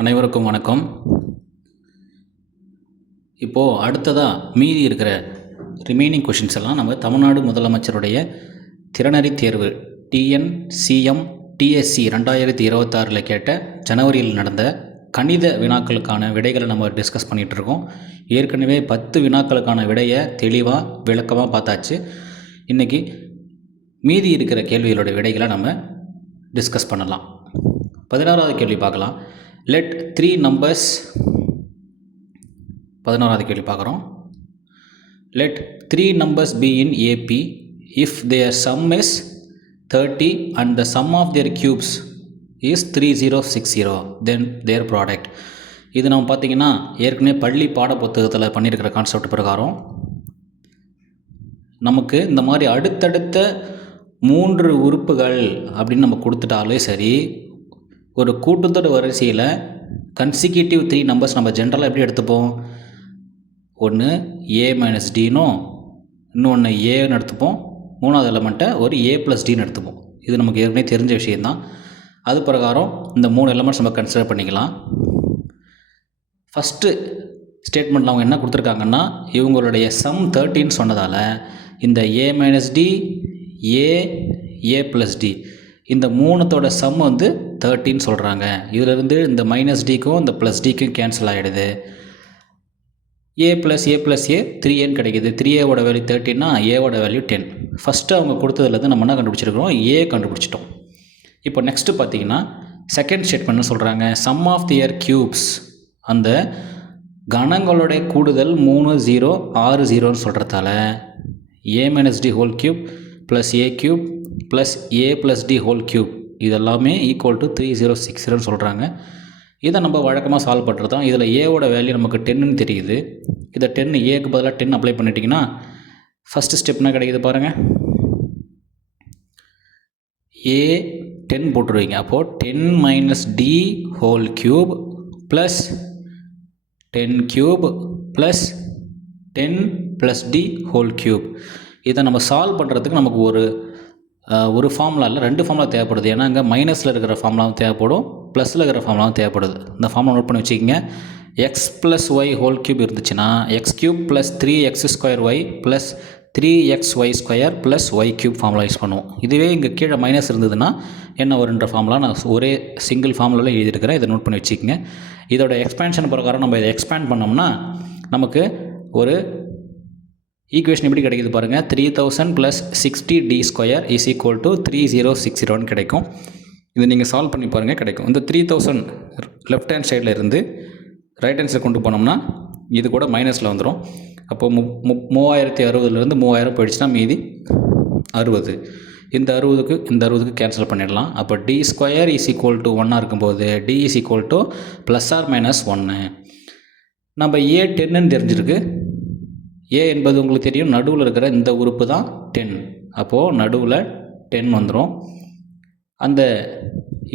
அனைவருக்கும் வணக்கம். இப்போது அடுத்ததாக மீதி இருக்கிற ரிமைனிங் கொஷின்ஸ் எல்லாம் நம்ம தமிழ்நாடு முதலமைச்சருடைய திறனறி தேர்வு டிஎன்சிஎம் டிஎஸ்சி 2026 கேட்ட ஜனவரியில் நடந்த கணித வினாக்களுக்கான விடைகளை நம்ம டிஸ்கஸ் பண்ணிகிட்ருக்கோம். ஏற்கனவே 10 வினாக்களுக்கான விடையை தெளிவாக விளக்கமாக பார்த்தாச்சு. இன்றைக்கி மீதி இருக்கிற கேள்விகளோட விடைகளை நம்ம டிஸ்கஸ் பண்ணலாம். 16வது கேள்வி பார்க்கலாம். லெட் 3 numbers 11வது கேள்வி பார்க்குறோம். Let 3 numbers be in AP if their sum is 30 and the sum of their cubes is 3060 then their product. இது நம்ம பார்த்திங்கன்னா ஏற்கனவே பள்ளி பாட புத்தகத்தில் பண்ணியிருக்கிற கான்செப்ட் பிரகாரம் நமக்கு இந்த மாதிரி அடுத்தடுத்த 3 உறுப்புகள் அப்படின்னு நம்ம கொடுத்துட்டாலே சரி, ஒரு கூட்டுத்தொடர் வரிசையில் கன்சிக்யூட்டிவ் 3 numbers நம்ம ஜென்ரலாக எப்படி எடுத்துப்போம்? ஒன்று ஏ மைனஸ் டினும் இன்னொன்று ஏன்னு எடுத்துப்போம். மூணாவது எலமெண்ட்டை ஒரு ஏ ப்ளஸ் டின்னு எடுத்துப்போம். இது நமக்கு ஏற்கனவே தெரிஞ்ச விஷயந்தான். அது பிரகாரம் இந்த 3 எலமெண்ட்ஸ் நம்ம கன்சிடர் பண்ணிக்கலாம். ஃபஸ்ட்டு ஸ்டேட்மெண்ட்டில் அவங்க என்ன கொடுத்துருக்காங்கன்னா, இவங்களுடைய சம் 30 சொன்னதால் இந்த ஏ மைனஸ் டி ஏ ப்ளஸ் டி இந்த மூணுத்தோட சம் வந்து 30 சொல்கிறாங்க. இதிலிருந்து இந்த மைனஸ் டிக்கும் இந்த ப்ளஸ் டிக்கும் கேன்சல் ஆகிடுது. ஏ ப்ளஸ் ஏ 3n கிடைக்கிது. 3a வேல்யூ 30னா ஏவோட வேல்யூ 10. ஃபஸ்ட்டு அவங்க கொடுத்ததுலேருந்து நம்ம என்ன கண்டுபிடிச்சிருக்கிறோம்? ஏ கண்டுபிடிச்சிட்டோம். இப்போ நெக்ஸ்ட்டு பார்த்தீங்கன்னா செகண்ட் ஸ்டேட்மெண்ட் சொல்கிறாங்க, சம் ஆஃப் தியர் க்யூப்ஸ், அந்த கணங்களுடைய கூடுதல் 3 0 6 0ன்னு சொல்கிறதால a minus D whole cube plus a cube plus a plus D whole cube இதெல்லாமே ஈக்குவல் டு 3060ன்னு சொல்கிறாங்க. இதை நம்ம வழக்கமாக சால்வ் பண்ணுறது தான். இதில் ஏவோட வேல்யூ நமக்கு 10ன்னு தெரியுது. இதை 10 ஏக்கு பதிலாக 10 அப்ளை பண்ணிட்டிங்கன்னா ஃபஸ்ட்டு ஸ்டெப்னா கிடைக்குது பாருங்கள். ஏ 10 போட்டுருவீங்க. அப்போது 10 minus D whole cube plus 10 cube plus 10 plus D whole cube. இதை நம்ம சால்வ் பண்ணுறதுக்கு நமக்கு ஒரு ஃபார்முலா இல்லை, 2 ஃபார்முலா தேவைப்படுது. ஏன்னா இங்கே மைனஸில் இருக்கிற ஃபார்முலாவும் தேவைப்படும், ப்ளஸில் இருக்கிற ஃபார்முலாவும் தேவைப்படுது. இந்த ஃபார்முலா நோட் பண்ணி வச்சுக்கிங்க. X plus y whole cube இருந்துச்சுன்னா x cube plus 3x² plus 3xy² plus y cube formula use பண்ணுவோம். இதுவே இங்கே கீழே மைனஸ் இருந்ததுன்னா என்ன வருன்ற ஃபார்முலா நான் ஒரே சிங்கிள் ஃபார்முலாவில் எழுதியிருக்கிறேன். இதை நோட் பண்ணி வச்சுக்கிங்க. இதோட எக்ஸ்பேன்ஷன் பிரகாரம் நம்ம இதை எக்ஸ்பேண்ட் பண்ணோம்னா நமக்கு ஒரு ஈக்குவேஷன் எப்படி கிடைக்குது பாருங்கள். 3000 plus 60d² is equal to 3060 கிடைக்கும். இது நீங்கள் சால்வ் பண்ணி பாருங்கள், கிடைக்கும். இந்த 3000 லெஃப்ட் ஹேண்ட் சைடில் இருந்து ரைட் ஹேண்ட் சைடு கொண்டு போனோம்னா இது கூட மைனஸில் வந்துடும். அப்போது 3060 3000 போயிடுச்சுன்னா மீதி 60. இந்த 60க்கு கேன்சல் பண்ணிடலாம். அப்போ d² இஸ் ஈக்குவல் டு 1 இருக்கும்போது d is equal to plus R minus 1. நம்ம ஏ 10ன்னு தெரிஞ்சிருக்கு. ஏ என்பது உங்களுக்கு தெரியும், நடுவில் இருக்கிற இந்த உறுப்பு தான் 10. அப்போது நடுவில் 10 வந்துடும். அந்த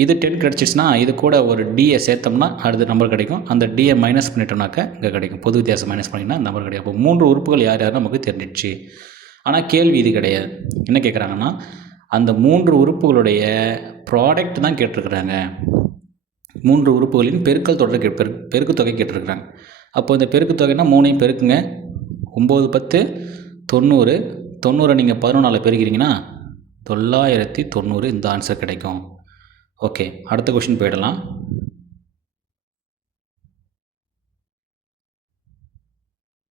இது 10 கிடச்சிச்சுன்னா இது கூட ஒரு டியை சேர்த்தோம்னா அடுத்த நம்பர் கிடைக்கும். அந்த டியை மைனஸ் பண்ணிட்டோம்னாக்கா இங்கே கிடைக்கும். பொது வித்தியாசம் மைனஸ் பண்ணிங்கன்னா நம்பர் கிடைக்கும். அப்போ 3 உறுப்புகள் யார் நமக்கு தெரிஞ்சிடுச்சு. ஆனால் கேள்வி இது கிடையாது. என்ன கேட்குறாங்கன்னா, அந்த 3 உறுப்புகளுடைய ப்ராடக்ட் தான் கேட்டிருக்கிறாங்க. 3 உறுப்புகளின் பெருக்கல் தொடர் பெருக்குத்தொகை கேட்டிருக்கிறாங்க. அப்போ இந்த பெருக்குத்தொகைனா 3ஐயும் பெருக்குங்க. 9 10 90. 90 நீங்கள் 11ஆல் பெருக்கிறீங்கன்னா 990. இந்த ஆன்சர் கிடைக்கும். ஓகே, அடுத்த கொஷின் போயிடலாம்.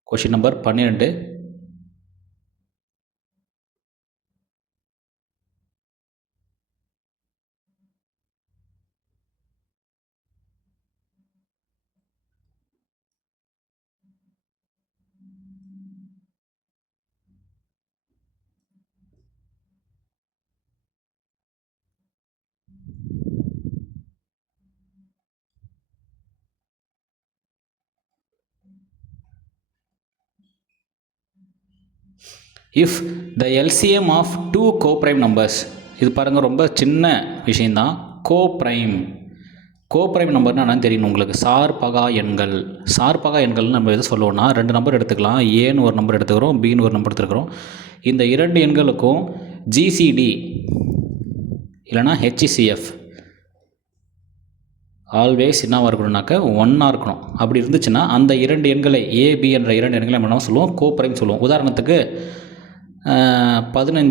Question number 12. If the LCM of 2 coprime numbers, இது பாருங்கள் ரொம்ப சின்ன விஷயந்தான். கோப்ரைம் நம்பர்னால் என்னன்னு தெரியும் உங்களுக்கு. சார்பகா எண்கள்னு நம்ம எது சொல்லுவோம்னா 2 நம்பர் எடுத்துக்கலாம். ஏன்னு ஒரு நம்பர் எடுத்துக்கிறோம், பின்னு ஒரு நம்பர் எடுத்துக்கிறோம். இந்த 2 எண்களுக்கும் ஜிசிடி இல்லைனா ஹெச்சிசிஎஃப் ஆல்வேஸ் என்னவாக இருக்கணும்னாக்க 1 இருக்கணும். அப்படி இருந்துச்சுன்னா அந்த 2 எண்களை ஏபி என்ற 2 எண்களை நம்ம என்ன சொல்லுவோம், கோப்ரைம் சொல்லுவோம். உதாரணத்துக்கு 15ம்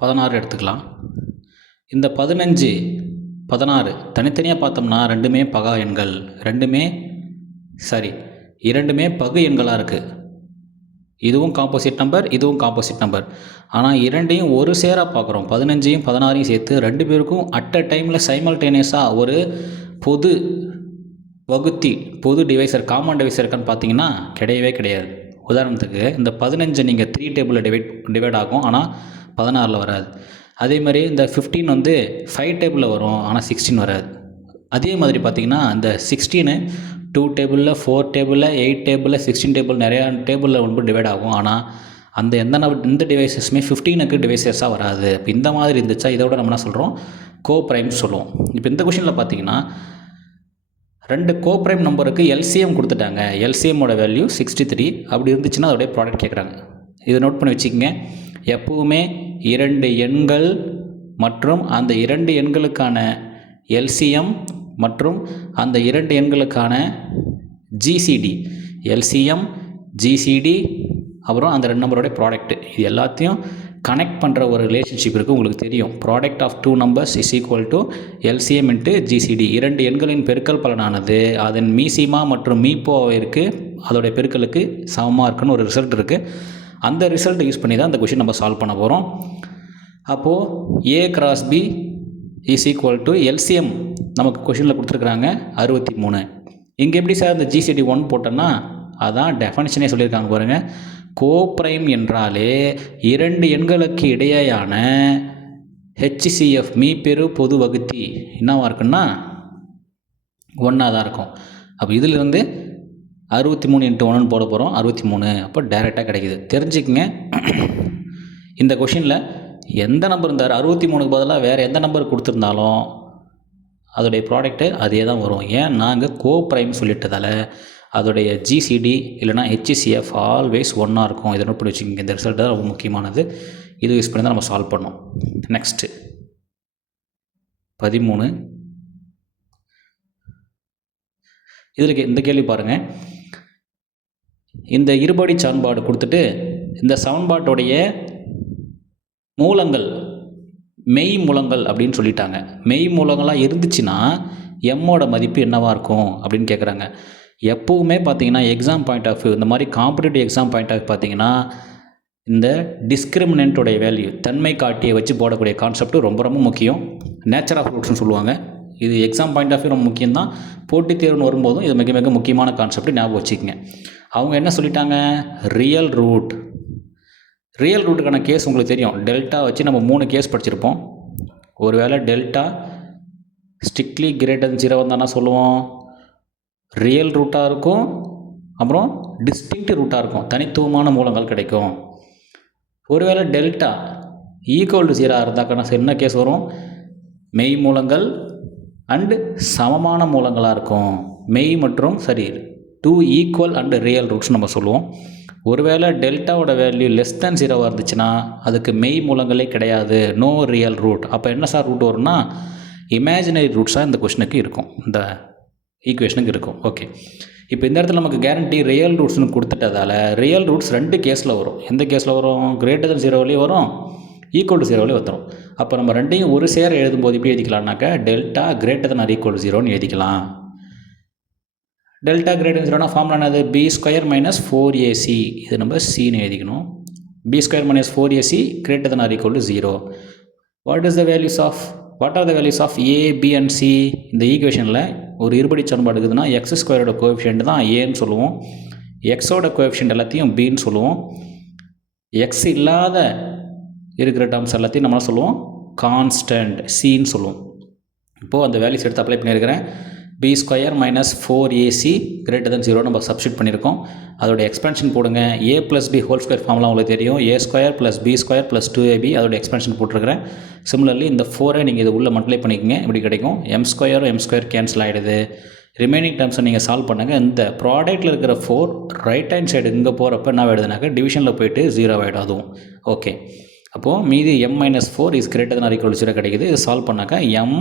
16 எடுத்துக்கலாம். இந்த 15 16 தனித்தனியாக பார்த்தோம்னா ரெண்டுமே பகா எண்கள், இரண்டுமே பகு எண்களாக இருக்குது. இதுவும் காம்போசிட் நம்பர், இதுவும் காம்போசிட் நம்பர். ஆனால் இரண்டையும் ஒரு சேராக பார்க்குறோம். 15ஐயும் 16ஐயும் சேர்த்து 2 பேருக்கும் அட் அ டைமில் சைமல்டேனியஸாக ஒரு பொது வகுத்தி, பொது டிவைசர், காமன் டிவைசர் இருக்கான்னு பார்த்தீங்கன்னா கிடையவே கிடையாது. உதாரணத்துக்கு இந்த 15 நீங்கள் 3 டேபிளில் டிவைட் ஆகும், ஆனால் 16 வராது. அதே மாதிரி இந்த 15 வந்து 5 டேபிளில் வரும், ஆனால் 16 வராது. அதே மாதிரி பார்த்திங்கன்னா இந்த 16 2 டேபிளில், 4 டேபிளில், 8 டேபிளில், 16 டேபிள் நிறையா டேபிளில் வந்து டிவைட் ஆகும். ஆனால் அந்த எந்த டிவைசஸுமே 15க்கு டிவைசஸாக வராது. இப்போ இந்த மாதிரி இருந்துச்சா இதோட நம்ம என்ன சொல்கிறோம், கோப்ரைம் சொல்லுவோம். இப்போ இந்த கொஷினில் பார்த்தீங்கன்னா 2 கோப்ரைம் நம்பருக்கு எல்சிஎம் கொடுத்துட்டாங்க. எல்சிஎம்மோட வேல்யூ 63. அப்படி இருந்துச்சுன்னா அதோடைய ப்ராடக்ட் கேட்குறாங்க. இதை நோட் பண்ணி வச்சுக்கோங்க. எப்பவுமே 2 எண்கள் மற்றும் அந்த 2 எண்களுக்கான எல்சிஎம் மற்றும் அந்த 2 எண்களுக்கான ஜிசிடி, எல்சிஎம், ஜிசிடி, அப்புறம் அந்த 2 நம்பரோடைய ப்ராடக்ட், இது எல்லாத்தையும் கனெக்ட் பண்ணுற ஒரு ரிலேஷன்ஷிப் இருக்குது. உங்களுக்கு தெரியும், product of 2 numbers is equal to LCM into GCD. 2 எண்களின் பெருக்கல் பலனானது அதன் மீசிமா மற்றும் மீப்போவிற்கு அதோடைய பெருக்கலுக்கு சமமாக இருக்குன்னு ஒரு ரிசல்ட் இருக்குது. அந்த ரிசல்ட் யூஸ் பண்ணி தான் அந்த கொஷின் நம்ம சால்வ் பண்ண போகிறோம். அப்போது A cross B is equal to LCM நமக்கு கொஷினில் கொடுத்துருக்குறாங்க 63. இங்கே எப்படி சார் இந்த ஜிசிடி 1 போட்டோன்னா அதான் டெஃபனிஷனே சொல்லியிருக்காங்க பாருங்கள். கோப்ரைம் என்றாலே 2 எண்களுக்கு இடையேயான ஹெச்சிசிஎஃப் மீப்பெரு பொது வகுத்தி என்னவாக இருக்குன்னா 1 தான் இருக்கும். அப்போ இதிலிருந்து 63 × 1 போட போகிறோம், 63. அப்போ டைரெக்டாக கிடைக்கிது. தெரிஞ்சுக்கங்க, இந்த கொஷினில் எந்த நம்பர் இருந்தார் 63க்கு பதிலாக வேறு எந்த நம்பர் கொடுத்துருந்தாலும் அதோடைய ப்ராடக்ட்டு அதே தான் வரும். ஏன் நாங்கள் கோப்ரைம் சொல்லிட்டதால் அதோடைய ஜிசிடி இல்லைனா ஹெச்சிசிஎஃப் ஆல்வேஸ் 1 இருக்கும். இதை நோட் பண்ணி வச்சுக்கோங்க. இந்த ரிசல்ட் தான் ரொம்ப முக்கியமானது. இது யூஸ் பண்ணி தான் நம்ம சால்வ் பண்ணோம். நெக்ஸ்ட்டு 13. இதில் இந்த கேள்வி பாருங்கள். இந்த இருபடி சமன்பாடு கொடுத்துட்டு இந்த சமன்பாட்டுடைய மூலங்கள் மெய் மூலங்கள் அப்படின்னு சொல்லிட்டாங்க. மெய் மூலங்களாக இருந்துச்சுன்னா எம்மோட மதிப்பு என்னவாக இருக்கும் அப்படின்னு கேட்குறாங்க. எப்போவுமே பார்த்தீங்கன்னா எக்ஸாம் பாயிண்ட் ஆஃப் வியூ, இந்த மாதிரி காம்படிட்டிவ் எக்ஸாம் பாயிண்ட் ஆஃப் பார்த்தீங்கன்னா இந்த டிஸ்கிரிமினண்ட்டோடைய வேல்யூ, தன்மை காட்டியை வச்சு போடக்கூடிய கான்செப்ட் ரொம்ப ரொம்ப முக்கியம். நேச்சர் ஆஃப் ரூட்ஸ்னு சொல்லுவாங்க. இது எக்ஸாம் பாயிண்ட் ஆஃப் வியூ ரொம்ப முக்கியம்தான். போட்டித் தேர்வுன்னு வரும்போதும் இது மிக மிக முக்கியமான கான்செப்ட், ஞாபகம் வச்சுக்கோங்க. அவங்க என்ன சொல்லிட்டாங்க, ரியல் ரூட்டுக்கான கேஸ் உங்களுக்கு தெரியும். டெல்டா வச்சு நம்ம 3 கேஸ் படிச்சிருப்போம். ஒருவேளை டெல்டா ஸ்ட்ரிக்ட்லி கிரேட்டர் தென் 0 வந்தால் சொல்லுவோம் ரியல் ரூட்டாக இருக்கும், அப்புறம் டிஸ்டிங்க்ட் ரூட்டாக இருக்கும், தனித்துவமான மூலங்கள் கிடைக்கும். ஒருவேளை டெல்டா ஈக்குவல் டு 0 இருந்தாக்கா என்ன கேஸ் வரும், மெய் மூலங்கள் அண்டு சமமான மூலங்களாக இருக்கும். மெய் மற்றும் 2 ஈக்குவல் அண்டு ரியல் ரூட்ஸ் நம்ம சொல்லுவோம். ஒருவேளை டெல்டாவோட வேல்யூ லெஸ் தேன் 0 இருந்துச்சுன்னா அதுக்கு மெய் மூலங்களே கிடையாது, நோ ரியல் ரூட். அப்போ என்ன சார் ரூட் வரும்னா இமேஜினரி ரூட்ஸாக இந்த கொஷனுக்கு இருக்கும், இந்த ஈக்குவேஷனுக்கு இருக்கும். ஓகே, இப்போ இந்த இடத்துல நமக்கு கேரண்டி ரியல் ரூட்ஸ்னு கொடுத்துட்டதால ரியல் ரூட்ஸ் 2 கேஸில் வரும். எந்த கேஸில் வரும், கிரேட்டர் தென் 0 வரும், ஈக்குவல் டு 0 வந்துடும். அப்போ நம்ம ரெண்டையும் ஒரு சேர எழுதும்போது எப்படி எழுதிக்கலாம்னாக்கா delta greater than or equal to 0ன்னு எழுதிக்கலாம். டெல்டா கிரேட்டர் தென் 0னா ஃபார்முலா என்னது, b² - 4ac. இது நம்ம சின்னு எழுதிக்கணும். b² - 4ac greater than or equal to 0. What are the values of a, b and c? இந்த ஈக்குவேஷனில் ஒரு இருபடி சமன்பாடு இருக்குதுன்னா x² கோஎஃபிஷியன்ட் தான் ஏன்னு சொல்லுவோம், எக்ஸோட கோஎஃபிஷியன்ட் எல்லாத்தையும் பின்னு சொல்லுவோம், எக்ஸ் இல்லாத இருக்கிற டேர்ம்ஸ் எல்லாத்தையும் நம்ம சொல்லுவோம் கான்ஸ்டன்ட் சின்னு சொல்லுவோம். இப்போது அந்த வேல்யூஸ் எடுத்து அப்ளை பண்ணியிருக்கிறேன். b² - 4ac கிரேட்டர் தென் 0 நம்ம சப்ஸ்டியூட் பண்ணியிருக்கோம். அதோட எக்ஸ்பென்ஷன் போடுங்க. a + b whole square formula உங்களுக்கு தெரியும், a² + b² + 2ab. அதோட எக்ஸ்பென்ஷன் போட்டிருக்கிறேன். சிமிலர்லி இந்த 4 நீங்கள் இது உள்ளே மல்டிப்ளை பண்ணிக்கோங்க, இப்படி கிடைக்கும். m² கேன்சல் ஆகிடுது. ரிமைனிங் டேர்ம்ஸை நீங்கள் சால்வ் பண்ணுங்கள். இந்த ப்ராடக்ட்டில் இருக்கிற 4 ரைட் ஹேண்ட் சைடு இங்கே போகிறப்ப என்ன ஆகிடுதுனாக்கா டிவிஷனில் போயிட்டு 0 ஆகிடும் அதுவும். ஓகே, அப்போது மீதி m-4 is greater than or equal to 0 கிடைக்குது. இது சால்வ் பண்ணாக்கா m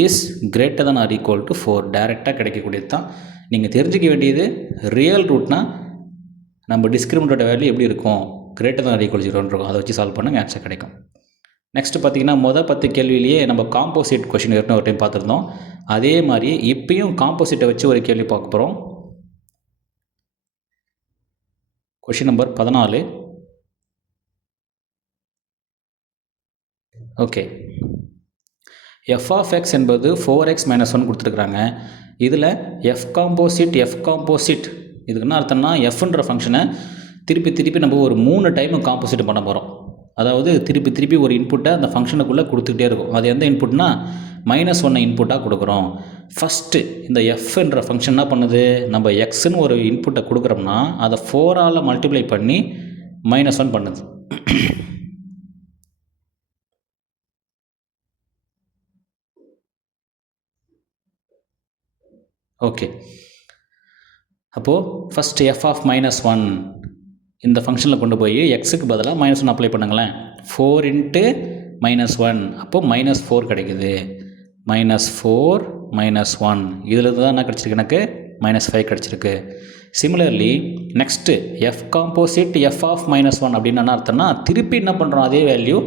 is greater than or equal to 4 டைரெக்டாக கிடைக்கக்கூடியது தான். நீங்கள் தெரிஞ்சிக்க வேண்டியது ரியல் ரூட்னா நம்ம டிஸ்கிரிமினேட்டோட வேல்யூ எப்படி இருக்கும், greater than or equal to 0 இருக்கும். அதை வச்சு சால்வ் பண்ணுங்க, ஆன்சர் கிடைக்கும். நெக்ஸ்ட் பார்த்திங்கன்னா 10 கேள்வியிலேயே நம்ம காம்போசிட் கொஷின் ஏற்கனவே ஒரு டைம் பார்த்துருந்தோம். அதே மாதிரி இப்பயும் காம்போசிட்டை வச்சு ஒரு கேள்வி பார்க்க போகிறோம். Question number 14. Okay, f of x என்பது 4x - 1 கொடுத்துருக்குறாங்க. இதில் f காம்போசிட் இதுக்கு என்ன அர்த்தம்னா fன்ற ஃபங்க்ஷனை திருப்பி நம்ம ஒரு 3 டைம் காம்போசிட் பண்ண போகிறோம். அதாவது திருப்பி ஒரு இன்புட்டை அந்த ஃபங்க்ஷனுக்குள்ளே கொடுத்துக்கிட்டே இருக்கும். அது எந்த இன்புட்னா -1 இன்புட்டாக கொடுக்குறோம். ஃபஸ்ட்டு இந்த எஃப்ன்ற ஃபங்க்ஷன் என்ன பண்ணுது, நம்ம எக்ஸ்ன்னு ஒரு இன்புட்டை கொடுக்குறோம்னா அதை 4ஆல் மல்டிப்ளை பண்ணி -1 பண்ணுது. ஓகே, அப்போது ஃபஸ்ட்டு f of -1 இந்த ஃபங்க்ஷனில் கொண்டு போய் எக்ஸுக்கு பதிலாக -1 அப்ளை பண்ணுங்களேன். 4 × -1 அப்போது -4 கிடைக்குது. -4 -1 இதில் தான் என்ன கிடச்சிருக்கு, எனக்கு -5 கிடச்சிருக்கு. Similarly next f composite f of -1 அப்படின்னு என்ன அர்த்தம்னா திருப்பி என்ன பண்ணுறோம், அதே வேல்யூ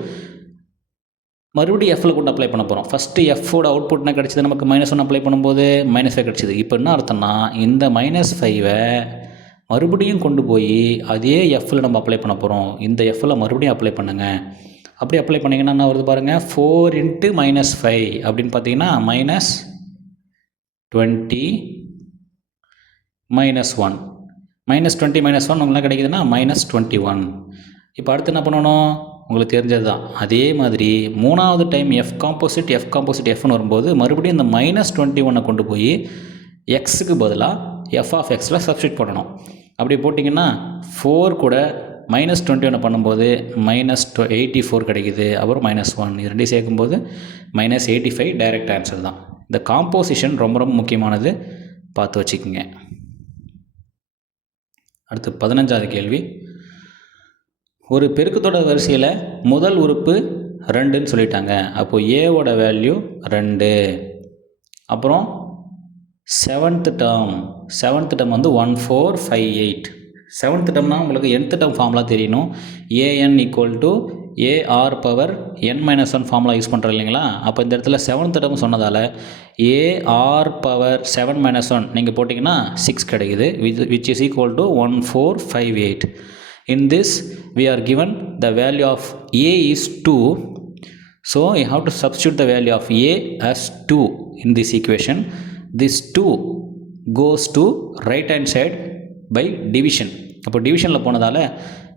மறுபடியும் எஃப்ல கொண்டு அப்ளை பண்ண போகிறோம். ஃபஸ்ட்டு எஃப்போட அவுட்புட் என்ன கிடச்சிது, நமக்கு -1 அப்ளை பண்ணும்போது -5 கிடச்சிது. இப்போ என்ன அர்த்தம்னா இந்த -5ஐ மறுபடியும் கொண்டு போய் அதே எஃப்பில் நம்ம அப்ளை பண்ண போகிறோம். இந்த எஃப்பில் மறுபடியும் அப்ளை பண்ணுங்கள். அப்படி அப்ளை பண்ணிங்கன்னா என்ன வருது பாருங்கள், 4 × -5 அப்படின்னு பார்த்தீங்கன்னா -20 -1 -20 -1 உங்களுக்கு கிடைக்குதுன்னா -21. இப்போ அடுத்து என்ன பண்ணணும், உங்களுக்கு தெரிஞ்சது தான். அதே மாதிரி மூணாவது டைம் f காம்போசிட் fன்னு வரும்போது மறுபடியும் இந்த -21 கொண்டு போய் எக்ஸுக்கு பதிலாக f of xல சப்ஸ்டிட் பண்ணணும். அப்படி போட்டிங்கன்னா 4 கூட -21 பண்ணும்போது -84 கிடைக்குது. அப்புறம் -1 இது ரெண்டையும் சேர்க்கும்போது -85 டைரக்ட் ஆன்சர் தான். இந்த காம்போசிஷன் ரொம்ப முக்கியமானது, பார்த்து வச்சுக்கோங்க. அடுத்து 15வது கேள்வி. ஒரு பெருக்கத்தோட வரிசையில் முதல் உறுப்பு 2ன்னு சொல்லிட்டாங்க. அப்போது ஏவோட வேல்யூ 2. அப்புறம் செவன்த் டேர்ம் வந்து 1458. செவன்த் டேர்ம்னா உங்களுக்கு nth டேர்ம் ஃபார்முலா தெரியணும். an = AR power n-1 formula use பண்ணுறோம் இல்லைங்களா. அப்போ இந்த இடத்துல செவன்த் டேர்ம் சொன்னதால் AR பவர் 7-1 நீங்கள் போட்டிங்கன்னா 6 கிடைக்குது, which is equal to 1458. In this we are given the value of a is 2. So you have to substitute the value of a as 2 in this equation. This 2 goes to right hand side by division. அப்போ டிவிஷனில் போனதால்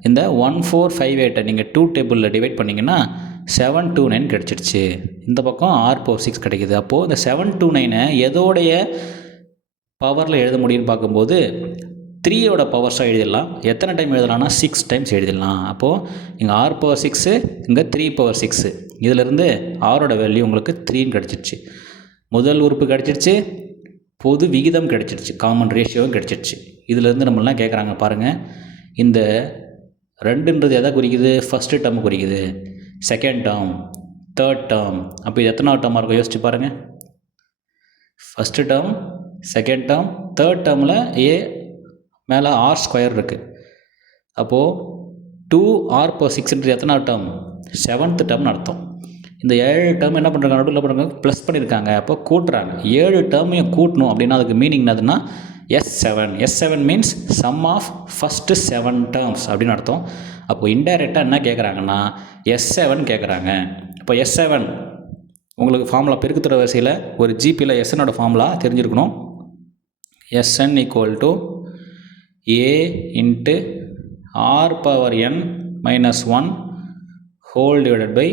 இந்த 1458 நீங்கள் 2 டேபிளில் divide பண்ணிங்கன்னா 729 கிடச்சிடுச்சு. இந்த பக்கம் R/6 கிடைக்குது. அப்போது இந்த 729 எதோடைய பவரில் எழுத முடியும்னு பார்க்கும்போது 3யோட பவர்ஸாக எழுதிடலாம். எத்தனை டைம் எழுதலாம்னா 6 டைம்ஸ் எழுதிடலாம். அப்போது இங்கே R/6 இங்கே 3/6 இதிலிருந்து ஆரோட வேல்யூ உங்களுக்கு 3ன்னு கிடச்சிடுச்சு. முதல் உறுப்பு கிடச்சிடுச்சு, பொது விகிதம் கிடச்சிடுச்சு, காமன் ரேஷியோவும் கிடச்சிடுச்சு. இதிலேருந்து நம்மளாம் கேட்குறாங்க பாருங்கள், இந்த 2ன்றது எதை குறிக்குது, ஃபஸ்ட்டு டேர்ம் குறிக்குது, செகண்ட் டேர்ம், தேர்ட் டேர்ம். அப்போ இது எத்தனாவது டேர்மாக இருக்கும் யோசிச்சு பாருங்கள். First term, second term, third டேர்மில் ஏ மேலே R² இருக்குது. அப்போது 2R/6ன்றது எத்தனாவது டேர்ம், 7th டேர்ம்னு அர்த்தம். இந்த 7 டேர்ம் என்ன பண்ணுறாங்க, நடுவில் பண்ணுறாங்க, ப்ளஸ் பண்ணியிருக்காங்க. அப்போ கூட்டுறாங்க. 7 டேர்மையும் கூட்டணும் அப்படின்னா அதுக்கு மீனிங் என்னதுன்னா S7 means sum of first 7 terms அப்படின்னு அர்த்தம். அப்போது இன்டைரக்டாக என்ன கேட்குறாங்கன்னா S7 கேட்குறாங்க. இப்போ S7 உங்களுக்கு ஃபார்முலா பெருக்குத்துற வரிசையில் ஒரு ஜிபியில் SNோட ஃபார்முலா தெரிஞ்சிருக்கணும். SN = A × R/n-1 whole divided by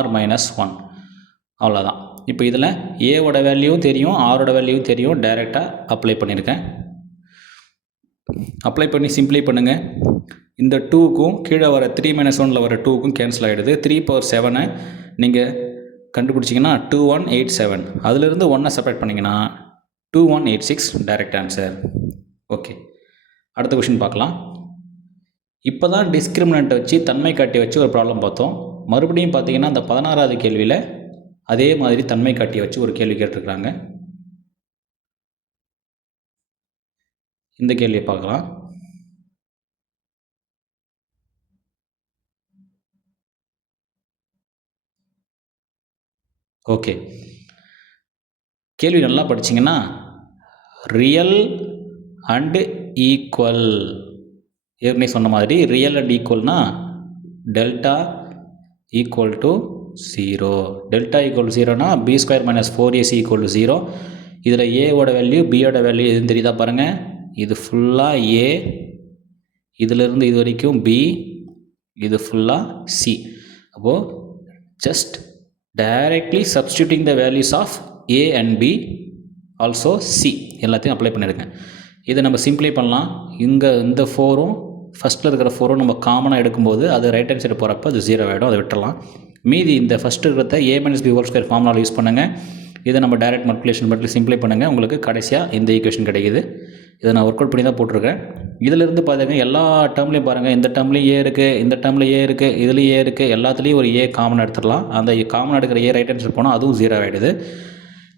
R-1. அவ்வளோதான். இப்போ இதில் ஏவோட வேல்யூவும் தெரியும், ஆரோட வேல்யூவும் தெரியும். டைரெக்டாக அப்ளை பண்ணியிருக்கேன். அப்ளை பண்ணி சிம்ப்ளை பண்ணுங்கள். இந்த 2க்கும் கீழே வர 3-1 வர 2க்கும் கேன்சல் ஆகிடுது. 3/7 நீங்கள் கண்டுபிடிச்சிங்கன்னா 2187. அதிலிருந்து 1 செப்பரேட் பண்ணிங்கன்னா 2186 டைரக்ட் ஆன்சர். ஓகே, அடுத்த கொஷின் பார்க்கலாம். இப்போ தான் டிஸ்கிரிமினண்ட்டை வச்சு தன்மை காட்டி வச்சு ஒரு ப்ராப்ளம் பார்த்தோம். மறுபடியும் பார்த்தீங்கன்னா அந்த 16வது கேள்வியில் அதே மாதிரி தன்மை காட்டி வச்சு ஒரு கேள்வி கேட்டிருக்கிறாங்க. இந்த கேள்வியை பார்க்கலாம். ஓகே, கேள்வி நல்லா படிச்சிங்கன்னா ரியல் அண்டு ஈக்குவல், ஏற்கனவே சொன்ன மாதிரி ரியல் அண்ட் ஈக்குவல்னா delta equal to 0. Delta equal to 0னா b² - 4ac ஈக்குவல் டு 0. இதில் ஏவோட வேல்யூ பியோட வேல்யூ எதுன்னு தெரியுதா பாருங்கள். இது ஃபுல்லாக ஏ, இதிலிருந்து இது வரைக்கும் பி, இது ஃபுல்லாக சி. அப்போது just directly substituting the values of A and B also C எல்லாத்தையும் அப்ளை பண்ணியிருக்கேன். இதை நம்ம சிம்ப்ளை பண்ணலாம். இங்கே இந்த 4ம் ஃபஸ்ட்டில் இருக்கிற 4ம் நம்ம காமனாக எடுக்கும்போது அது ரைட் ஹேண்ட் சைடு போகிறப்ப அது 0 ஆகிடும், அதை விட்டுறலாம். மீதி இந்த ஃபஸ்ட்டு இருக்கிறத a - b² ஃபார்முலாவில் யூஸ் பண்ணுங்கள். இதை நம்ம டைரக்ட் மல்டிப்ளிகேஷன் பண்ணி சிம்ப்ளை பண்ணுங்கள். உங்களுக்கு கடைசியாக இந்த ஈக்குவேஷன் கிடைக்குது. இதை நான் ஒர்க் அவுட் பண்ணி தான் போட்டிருக்கேன். இதிலிருந்து பாருங்கள், எல்லா டேர்ம்லேயும் பாருங்கள், இந்த டேர்ம்லேயும் ஏ இருக்குது, இந்த டேர்மில் ஏ இருக்குது, இதுலேயும் ஏ இருக்குது, எல்லாத்துலேயும் ஒரு ஏ காமனாக எடுத்துடலாம். அந்த காமனாக எடுக்கிற ஏ ரைட் ஹேண்ட் சைடு போனால் அதுவும் 0 ஆகிடுது.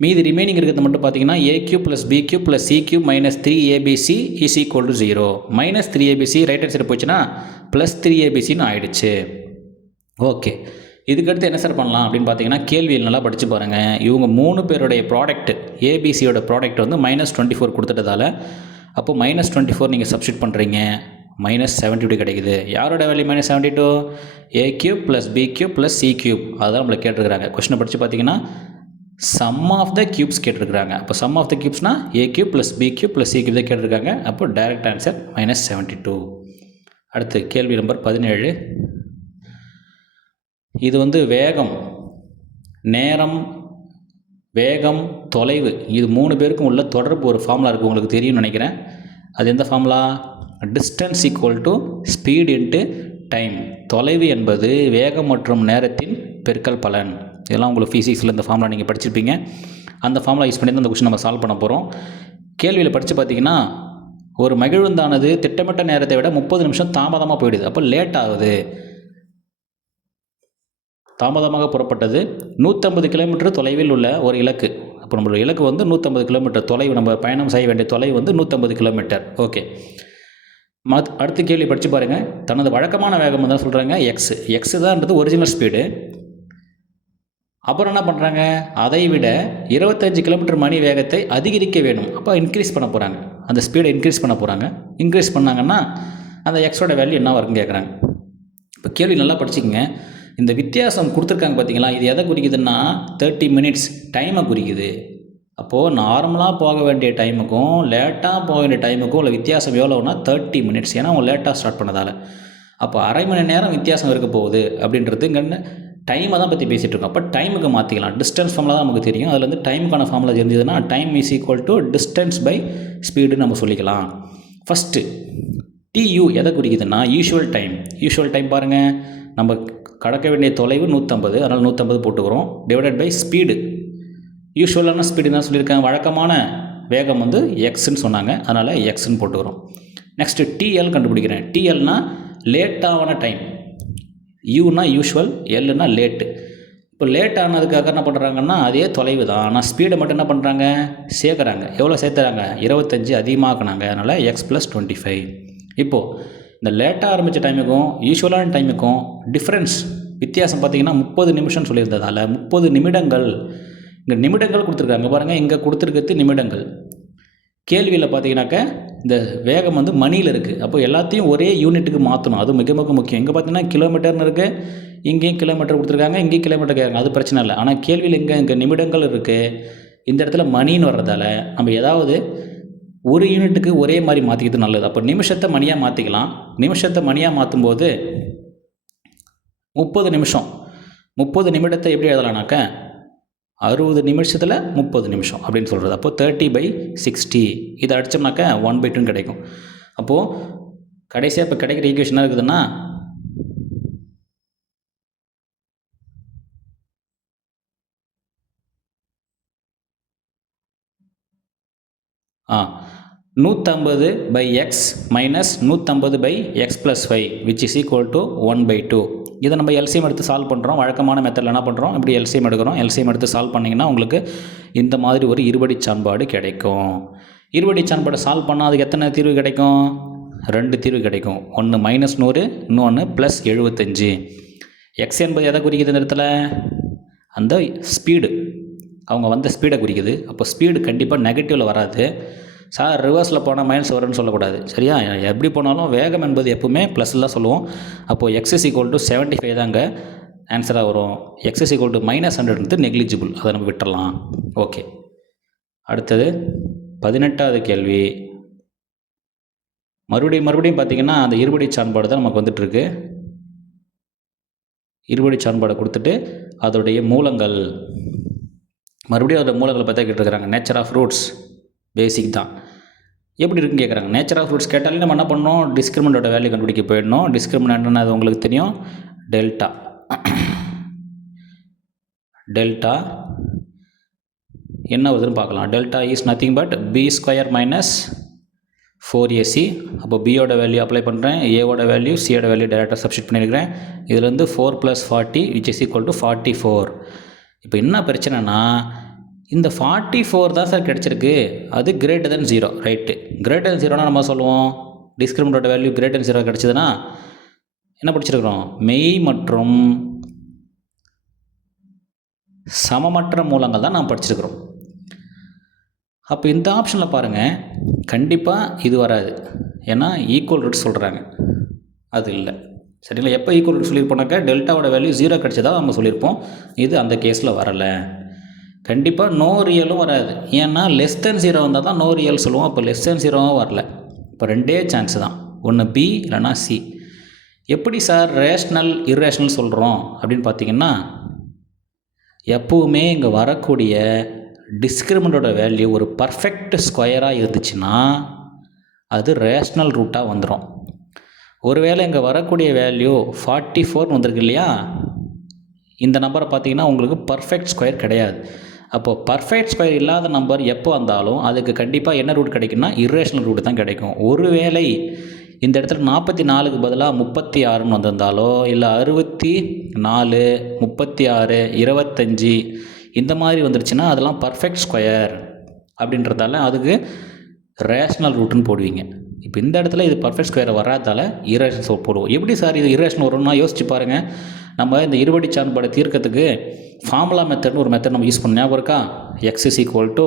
மீதி ரிமைனிங் இருக்கிறது மட்டும் பார்த்தீங்கன்னா a³ + b³ + c³ - 3abc = 0. -3abc right hand side போச்சுன்னா +3abcன்னு ஆகிடுச்சு. ஓகே, இதுக்கடுத்து என்ன சார் பண்ணலாம் அப்படின்னு பார்த்தீங்கன்னா, கேள்வியில் நல்லா படித்து பாருங்கள். இவங்க 3 பேருடைய ப்ராடக்ட் ஏபிசியோட ப்ராடக்ட் வந்து -24 கொடுத்துட்டதால, அப்போ -24 நீங்கள் சப்ஸ்டியூட் பண்ணுறீங்க, -72 கிடைக்குது. யாரோட வேல்யூ -72? a³ + b³ + c³. அதுதான் நம்மளை கேட்டிருக்கிறாங்க. கொஸ்டினை படித்து பார்த்தீங்கன்னா சம் ஆஃப் த கியூப்ஸ் கேட்டிருக்கிறாங்க. அப்போ some of the கியூப்ஸ்னா a³ + b³ + c³ தான் கேட்டிருக்காங்க. அப்போ டைரக்ட் ஆன்சர் -72. அடுத்து கேள்வி நம்பர் 17. இது வந்து வேகம், நேரம், வேகம், தொலைவு, இது 3 பேருக்கும் உள்ள தொடர்பு ஒரு ஃபார்முலா இருக்குது, உங்களுக்கு தெரியும்னு நினைக்கிறேன். அது எந்த formula? Distance equal to speed into time. தொலைவு என்பது வேகம் மற்றும் நேரத்தின் பெருக்கல் பலன். இதெல்லாம் உங்களுக்கு ஃபிசிக்ஸில் இந்த ஃபார்முலா நீங்கள் படிச்சிருப்பீங்க. அந்த ஃபார்முலா யூஸ் பண்ணி தான் அந்த கொஸ்டின் நம்ம சால்வ் பண்ண போகிறோம். கேள்வியில் படித்து பார்த்தீங்கன்னா, ஒரு மகிழுந்தானது திட்டமிட்ட நேரத்தை விட 30 நிமிஷம் தாமதமாக போயிடுது. அப்போ லேட் ஆகுது. தாமதமாக புறப்பட்டது 150 கிலோமீட்டர் தொலைவில் உள்ள ஒரு இலக்கு. அப்போ நம்மளோட இலக்கு வந்து 150 கிலோமீட்டர் தொலைவு, நம்ம பயணம் செய்ய வேண்டிய தொலைவு வந்து 150 கிலோமீட்டர். ஓகே, அடுத்த கேள்வி படித்து பாருங்கள். தனது வழக்கமான வேகம் தான் சொல்கிறாங்க எக்ஸ் தான்ன்றது ஒரிஜினல் ஸ்பீடு. அப்புறம் என்ன பண்ணுறாங்க, அதை விட 25 கிலோமீட்டர் மணி வேகத்தை அதிகரிக்க வேணும். அப்போ இன்க்ரீஸ் பண்ண போகிறாங்க, அந்த ஸ்பீடை இன்க்ரீஸ் பண்ண போகிறாங்க. இன்க்ரீஸ் பண்ணாங்கன்னா அந்த எக்ஸோட வேல்யூ என்ன வரும்னு கேட்குறாங்க. இப்போ கேள்வி நல்லா படிச்சுக்கங்க. இந்த வித்தியாசம் கொடுத்துருக்காங்க பார்த்தீங்களா, இது எதை குறிக்குதுன்னா 30 மினிட்ஸ் டைமை குறிக்குது. அப்போது நார்மலாக போக வேண்டிய டைமுக்கும் லேட்டாக போக வேண்டிய டைமுக்கும் உள்ள வித்தியாசம் எவ்வளோன்னா 30 மினிட்ஸ். ஏன்னா அவங்க லேட்டாக ஸ்டார்ட் பண்ணதால். அப்போ அரை மணி நேரம் வித்தியாசம் இருக்க போகுது அப்படின்றது இங்கே டைமை தான் பற்றி பேசிகிட்டு இருக்கோம். அப்போ டைமுக்கு மாற்றிக்கலாம். டிஸ்டன்ஸ் ஃபார்முலா தான் நமக்கு தெரியும். அதில் வந்து டைமுக்கான ஃபார்முலா தெரிஞ்சதுன்னா டைம் = டிஸ்டன்ஸ் பை ஸ்பீடுன்னு நம்ம சொல்லிக்கலாம். ஃபஸ்ட்டு TU எதை குறிக்குதுன்னா யூஷுவல் டைம். யூஷுவல் டைம் பாருங்கள், நம்ம கடக்க வேண்டிய தொலைவு 150, அதனால் 150 போட்டுக்கிறோம். Divided by speed. யூஷுவலான ஸ்பீடு தான் சொல்லியிருக்காங்க. வழக்கமான வேகம் வந்து எக்ஸ்ன்னு சொன்னாங்க, அதனால் எக்ஸ்ன்னு போட்டுக்கிறோம். நெக்ஸ்ட்டு TL கண்டுபிடிக்கிறேன். TLனா லேட்டான டைம். யூனா யூஷுவல், எல்லுனா லேட்டு. இப்போ லேட் ஆனதுக்காக என்ன பண்ணுறாங்கன்னா அதே தொலைவு தான், ஆனால் ஸ்பீடை மட்டும் என்ன பண்ணுறாங்க, சேர்க்குறாங்க. எவ்வளோ சேர்த்துறாங்க? 25 அதிகமாக்குனாங்க. அதனால் x + 25. இப்போது இந்த லேட்டாக ஆரம்பித்த டைமுக்கும் யூஷுவலான டைமுக்கும் டிஃப்ரென்ஸ் வித்தியாசம் பார்த்திங்கன்னா 30 நிமிஷம்னு சொல்லியிருந்ததால் 30 நிமிடங்கள். இங்கே நிமிடங்கள் கொடுத்துருக்காங்க பாருங்கள், இங்கே கொடுத்துருக்கிறது நிமிடங்கள். கேள்வியில் பார்த்தீங்கன்னாக்க இந்த வேகம் வந்து மணியில் இருக்குது. அப்போ எல்லாத்தையும் ஒரே யூனிட்டுக்கு மாற்றணும், அது மிக மிக முக்கியம். இங்கே பார்த்தீங்கன்னா கிலோமீட்டர்னு இருக்குது, இங்கேயும் கிலோமீட்டர் கொடுத்துருக்காங்க, இங்கேயும் கிலோமீட்டர் கேட்குறாங்க, அது பிரச்சனை இல்லை. ஆனால் கேள்வியில் இங்கே நிமிடங்கள் இருக்குது, இந்த இடத்துல மணின்னு வர்றதால நம்ம ஏதாவது ஒரு யூனிட்டுக்கு ஒரே மாதிரி மாற்றிக்கிறது நல்லது. அப்போ நிமிஷத்தை மணியாக மாற்றிக்கலாம். நிமிஷத்தை மணியாக மாற்றும்போது 30 நிமிஷம், 30 நிமிடத்தை எப்படி எழுதலாம்னாக்க 60 நிமிஷத்தில் 30 நிமிஷம் அப்படின்னு சொல்கிறது. அப்போது 30/60 இதை அடித்தோம்னாக்க 1/2 கிடைக்கும். அப்போது கடைசியாக இப்போ கிடைக்கிற ஈக்குவேஷன் என்ன இருக்குதுன்னா 150/x minus 150/x plus 5 which is equal to 1/2. இதை நம்ம எல்சிஎம் எடுத்து சால்வ் பண்ணுறோம். வழக்கமான மெத்தடில் என்ன பண்ணுறோம், இப்படி எல்சிஎம் எடுக்கிறோம். எல்சிஎம் எடுத்து சால்வ் பண்ணிங்கன்னா உங்களுக்கு இந்த மாதிரி ஒரு இருபடி சான்பாடு கிடைக்கும். இருபடி சான்பாடு சால்வ் பண்ணால் அதுக்கு எத்தனை தீர்வு கிடைக்கும்? 2 தீர்வு கிடைக்கும். ஒன்று -100, இன்னொன்று +75. எக்ஸ் என்பது எதை குறிக்குது இந்த இடத்துல? அந்த ஸ்பீடு, அவங்க வந்த ஸ்பீடை குறிக்குது. அப்போ ஸ்பீடு கண்டிப்பாக நெகட்டிவில் வராது. சார் ரிவர்ஸில் போனால் மைனஸ் வரும்னு சொல்லக்கூடாது, சரியா? எப்படி போனாலும் வேகம் என்பது எப்பவுமே ப்ளஸில் தான் சொல்லுவோம். அப்போது x = 75 தாங்க ஆன்சராக வரும். x = -100 நெக்லிஜிபிள், அதை நம்ம விட்டுறலாம். ஓகே, அடுத்தது 18வது கேள்வி. மறுபடியும் பார்த்திங்கன்னா அந்த இருபடி சான்பாடு தான் நமக்கு வந்துட்டுருக்கு. இருபடி சான்பாடை கொடுத்துட்டு அதோடைய மூலங்கள், மறுபடியும் அதோட மூலங்களை பற்றி கேட்டுருக்குறாங்க. நேச்சர் ஆஃப் ரூட்ஸ் பேசிக் தான். எப்படி இருக்குன்னு கேட்குறாங்க. நேச்சர் ஆஃப் ரூட்ஸ் கேட்டாலே நம்ம என்ன பண்ணோம், டிஸ்கிரிமினண்டோட வேல்யூ கண்டுபிடிக்க போயிடணும். டிஸ்கிரிமினன்ட்னா அது உங்களுக்கு தெரியும், டெல்டா. டெல்டா என்ன வருதுன்னு பார்க்கலாம். Delta is nothing but b² - 4ac. அப்போ பியோட வேல்யூ அப்ளை பண்ணுறேன், ஏவோட வேல்யூ, சியோட வேல்யூ டேரெக்டாக சப்ஸ்டிட் பண்ணியிருக்கிறேன். இதுலேருந்து 4 + 40 which is equal to 44. இப்போ என்ன பிரச்சனைனா, இந்த 44 தான் சார் கிடச்சிருக்கு, அது >0, ரைட்டு. >0னா நம்ம சொல்லுவோம், டிஸ்கிரிமினண்டோட வேல்யூ >0 கிடச்சிதுன்னா என்ன படிச்சிருக்கிறோம், மெய் மற்றும் சமமற்ற மூலங்கள் தான் நாம் படிச்சிருக்கிறோம். அப்போ இந்த ஆப்ஷனில் பாருங்கள், கண்டிப்பாக இது வராது. ஏன்னா ஈக்குவல் ரூட் சொல்கிறாங்க, அது இல்லை, சரிங்களா? எப்போ ஈக்குவல் ரூட் சொல்லியிருப்போனாக்கா டெல்டாவோட வேல்யூ 0 கிடச்சதா நம்ம சொல்லியிருப்போம். இது அந்த கேஸில் வரலை. கண்டிப்பாக நோ ரியலும் வராது. ஏன்னா <0 வந்தால் தான் நோ ரியல் சொல்லுவோம். அப்போ <0 வரல. இப்போ 2 சான்ஸ் தான், ஒன்று பி இல்லைனா சி. எப்படி சார் ரேஷ்னல் இர்ரேஷ்னல் சொல்கிறோம் அப்படின்னு பார்த்தீங்கன்னா, எப்போவுமே இங்கே வரக்கூடிய டிஸ்கிரிமினண்டோட வேல்யூ ஒரு பர்ஃபெக்ட் ஸ்கொயராக இருந்துச்சுன்னா அது ரேஷ்னல் ரூட்டாக வந்துடும். ஒருவேளை இங்கே வரக்கூடிய வேல்யூ 44 வந்திருக்கு இல்லையா, இந்த நம்பரை பார்த்தீங்கன்னா உங்களுக்கு பர்ஃபெக்ட் ஸ்கொயர் கிடையாது. அப்போது பர்ஃபெக்ட் ஸ்கொயர் இல்லாத நம்பர் எப்போ வந்தாலும் அதுக்கு கண்டிப்பாக என்ன ரூட் கிடைக்குன்னா இர்ரேஷ்னல் ரூட் தான் கிடைக்கும். ஒருவேளை இந்த இடத்துல 44க்கு பதிலாக 36ன்னு வந்திருந்தாலோ, இல்லை 64, 36, 25 இந்த மாதிரி வந்துருச்சுன்னா அதெல்லாம் பர்ஃபெக்ட் ஸ்கொயர் அப்படின்றதால அதுக்கு ரேஷ்னல் ரூட்டுன்னு போடுவீங்க. இப்போ இந்த இடத்துல இது பர்ஃபெக்ட் ஸ்கொயர் வராதால இர்ரேஷ்னல் போடுவோம். எப்படி சார் இது இர்ரேஷ்னல் வரும்னா யோசிச்சு பாருங்கள். நம்ம இந்த இருபடி சான்பாடு தீர்க்கிறதுக்கு ஃபார்முலா மெத்தட்னு ஒரு மெத்தட் நம்ம யூஸ் பண்ண ஞாபகம் இருக்கா? x is equal to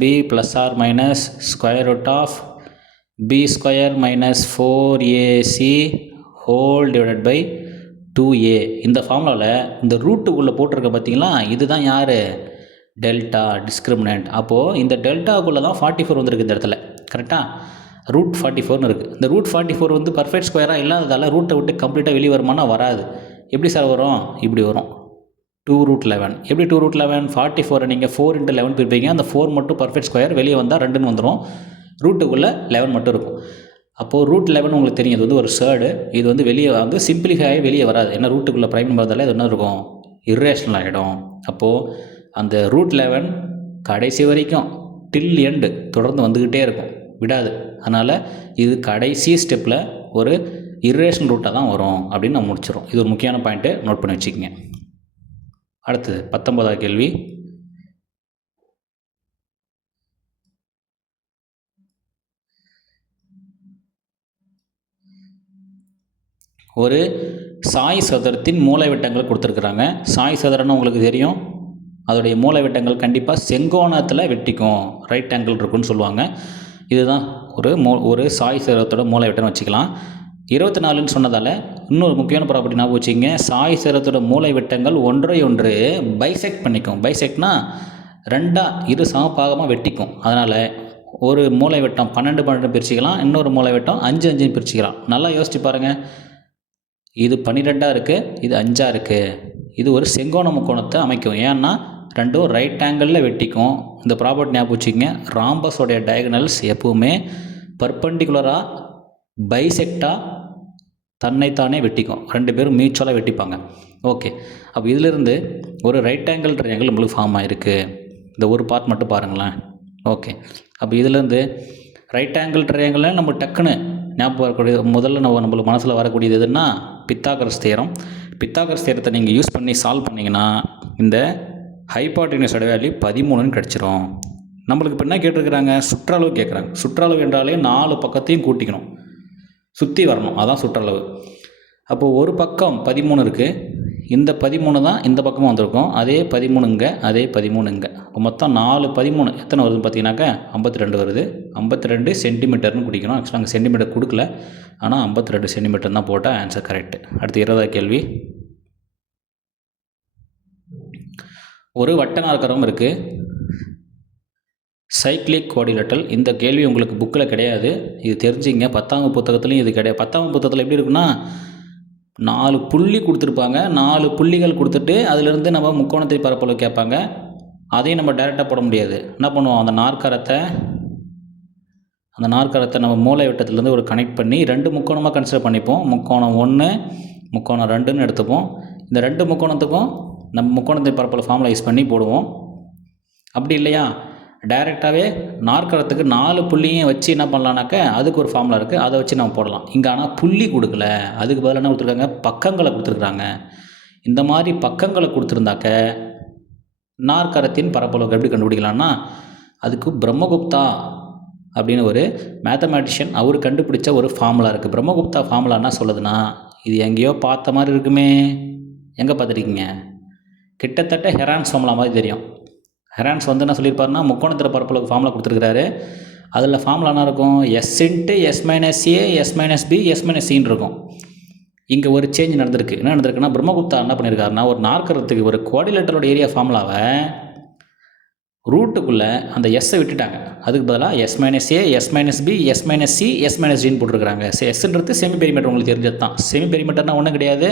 -b ± square root of b² - 4ac whole divided by 2a. இந்த ஃபார்முலாவில் இந்த ரூட்டுக்குள்ளே போட்டிருக்க பார்த்தீங்களா, இதுதான் யார், டெல்டா, டிஸ்கிரிமினன்ட். அப்போது இந்த டெல்டாவுக்குள்ளே தான் 44 வந்திருக்கு இந்த இடத்துல, கரெக்டாக? √44ன்னு இருக்குது. இந்த √44 வந்து பர்ஃபெக்ட் ஸ்கொயராக இல்லாததால் ரூட்டை விட்டு கம்ப்ளீட்டாக வெளியே வருமானா வராது. எப்படி சார் வரும், இப்படி வரும், 2√11. எப்படி 2√11? 44 நீங்கள் 4 × 11 பிரிப்பீங்க, அந்த 4 மட்டும் பர்ஃபெக்ட் ஸ்கொயர், வெளியே வந்தால் 2ன்னு வந்துடும், ரூட்டுக்குள்ளே 11 மட்டும் இருக்கும். அப்போது √11 உங்களுக்கு தெரியும், இது வந்து ஒரு ஷேர்டு, இது வந்து வெளியே வந்து சிம்பிளிஃபை ஆகி வெளியே வராது. ஏன்னா ரூட்டுக்குள்ளே ப்ரைம் நம்பர்தால இது என்ன இருக்கும், இர்ரேஷ்னல் ஆகிடும். அப்போது அந்த √11 கடைசி வரைக்கும் டில் எண்டு தொடர்ந்து வந்துக்கிட்டே இருக்கும், விடாது. அதனால் இது கடைசி ஸ்டெப்பில் ஒரு இர்ரேஷ்னல் ரூட்டாக தான் வரும் அப்படின்னு நம்ம முடிச்சிடும். இது ஒரு முக்கியமான பாயிண்ட்டு, நோட் பண்ணி வச்சுக்கோங்க. அடுத்தது 19வது கேள்வி. ஒரு சாய் சதுரத்தின் மூலைவிட்டங்கள் கொடுத்துருக்குறாங்க. சாய் சதுரம்னு உங்களுக்கு தெரியும், அதோடைய மூலைவிட்டங்கள் கண்டிப்பாக செங்கோணத்தில் வெட்டிக்கும், ரைட் ஆங்கிள் இருக்குன்னு சொல்லுவாங்க. இதுதான் ஒரு சாய் சதுரத்தோட மூலைவிட்டம்னு வச்சுக்கலாம். 24ன்னு சொன்னதால் இன்னொரு முக்கியமான ப்ராப்பர்ட்டி ஞாபகம் வச்சுக்கிங்க. சாய் சதுரத்தோட மூலைவிட்டங்கள் ஒன்றை பைசெக்ட் பண்ணிக்கும். பைசெக்ட்னா ரெண்டாக இரு சமபாகமாக வெட்டிக்கும். அதனால் ஒரு மூலைவிட்டம் 12 பிரிச்சுக்கலாம், இன்னொரு மூலைவிட்டம் 5 பிரிச்சுக்கலாம். நல்லா யோசிச்சு பாருங்கள், இது 12 இருக்குது, இது 5 இருக்குது. இது ஒரு செங்கோண முக்கோணத்தை அமைக்கும். ஏன்னா ரெண்டும் ரைட் ஆங்கிளில் வெட்டிக்கும். இந்த ப்ராப்பர்ட்டி ஞாபகம் வச்சுக்கோங்க. ராம்பஸோடைய டயகனல்ஸ் எப்பவுமே பர்பண்டிகுலராக பைசெக்டாக தன்னைத்தானே வெட்டிக்கும், 2 பேரும் மியூச்சுவலாக வெட்டிப்பாங்க. ஓகே, அப்போ இதிலிருந்து ஒரு ரைட் ஆங்கிள் ட்ரையாங்கிள் நம்மளுக்கு ஃபார்ம் ஆகிருக்கு. இந்த ஒரு பார்ட் மட்டும் பாருங்களேன். ஓகே, அப்போ இதுலேருந்து ரைட் ஆங்கிள் ட்ரையாங்கிளில் நம்ம டக்குன்னு ஞாபகம் வரக்கூடிய முதல்ல நம்மளுக்கு மனசில் வரக்கூடியது எதுன்னா பித்தாகரஸ் தியரம். பித்தாகரஸ் தியரத்தை நீங்கள் யூஸ் பண்ணி சால்வ் பண்ணிங்கன்னா இந்த ஹைபாட்டினியூஸோட வேல்யூ 13ன்னு கிடச்சிரும். நம்மளுக்கு இப்போ என்ன கேட்டிருக்கிறாங்க, சுற்றளவு கேட்குறாங்க. சுற்றளவு என்றாலே 4 பக்கத்தையும் கூட்டிக்கணும், சுற்றி வரணும், அதான் சுற்றளவு. அப்போது ஒரு பக்கம் 13 இருக்குது, இந்த 13 தான் இந்த பக்கமும் வந்திருக்கும், அதே 13 இங்கே, அதே 13 இங்கே. இப்போ மொத்தம் 4 13 எத்தனை வருதுன்னு பார்த்தீங்கன்னாக்கா 52 வருது. 52 சென்டிமீட்டர்னு குடிக்கணும். ஆக்சுவலாக அங்கே சென்டிமீட்டர் கொடுக்கல, ஆனால் 52 சென்டிமீட்டர் தான் போட்டால் ஆன்சர் கரெக்டு. அடுத்து 20வது கேள்வி. ஒரு வட்ட நாற்கரம் இருக்குது, சைக்ளிக் குவாடிலேட்டரல். இந்த கேள்வி உங்களுக்கு புக்கில் கிடையாது, இது தெரிஞ்சிங்க. 10ஆம் புத்தகத்துலையும் இது கிடையாது. 10ஆம் புத்தகத்தில் எப்படி இருக்குன்னா 4 புள்ளி கொடுத்துருப்பாங்க, 4 புள்ளிகள் கொடுத்துட்டு அதிலிருந்து நம்ம முக்கோணத்தை பரப்பளவு கேட்பாங்க. அதையும் நம்ம டைரெக்டாக போட முடியாது. என்ன பண்ணுவோம், அந்த நாற்கரத்தை நம்ம மூளை வட்டத்துலேருந்து ஒரு கனெக்ட் பண்ணி 2 முக்கோணமாக கன்சிடர் பண்ணிப்போம். முக்கோணம் 1, முக்கோணம் 2ன்னு எடுத்துப்போம். இந்த 2 முக்கோணத்துக்கும் நம்ம முக்கோணத்தை பரப்பளவு ஃபார்முலா யூஸ் பண்ணி போடுவோம். அப்படி இல்லையா, டைரெக்டாகவே நாற்கரத்துக்கு 4 புள்ளியும் வச்சு என்ன பண்ணலான்னாக்க அதுக்கு ஒரு ஃபார்முலா இருக்குது, அதை வச்சு நம்ம போடலாம். இங்கே ஆனால் புள்ளி கொடுக்கல, அதுக்கு பதிலாக என்ன கொடுத்துருக்காங்க, பக்கங்களை கொடுத்துருக்குறாங்க. இந்த மாதிரி பக்கங்களை கொடுத்துருந்தாக்க நாற்கரத்தின் பரப்பளவுக்கு எப்படி கண்டுபிடிக்கலாம்னா, அதுக்கு பிரம்மகுப்தா அப்படின்னு ஒரு மேத்தமேட்டிஷியன் அவர் கண்டுபிடிச்ச ஒரு ஃபார்முலா இருக்குது. பிரம்மகுப்தா ஃபார்முலா என்ன சொல்லுதுன்னா, இது எங்கேயோ பார்த்த மாதிரி இருக்குமே, எங்கே பார்த்துருக்கீங்க, கிட்டத்தட்ட ஹெரான்ஸ் ஃபார்முலா மாதிரி தெரியும். ஹெரான்ஸ் என்ன சொல்லியிருப்பாருன்னா, முக்கோணத்தில் பரப்பளவுக்கு ஃபார்முலா கொடுத்துருக்காரு. அதில் ஃபார்முலா என்ன இருக்கும், S × S - A S - B S - Cன்னு இருக்கும். இங்கே ஒரு சேஞ்ச் நடந்திருக்கு. என்ன நடந்திருக்குன்னா, பிரம்மகுப்தா என்ன பண்ணியிருக்காருன்னா, ஒரு நாற்கரத்துக்கு ஒரு குவாடிலேட்டரோட ஏரியா ஃபார்முலாவை ரூட்டுக்குள்ளே அந்த எஸ்ஸை விட்டுட்டாங்க. அதுக்கு பதிலாக S - A S - B S - C S - Dன்னு போட்டிருக்கிறாங்க. எஸ்ன்றது செமி பெரிமீட்டர், உங்களுக்கு தெரிஞ்சது தான். செமி பெரிமீட்டர்னால் ஒன்றும் கிடையாது,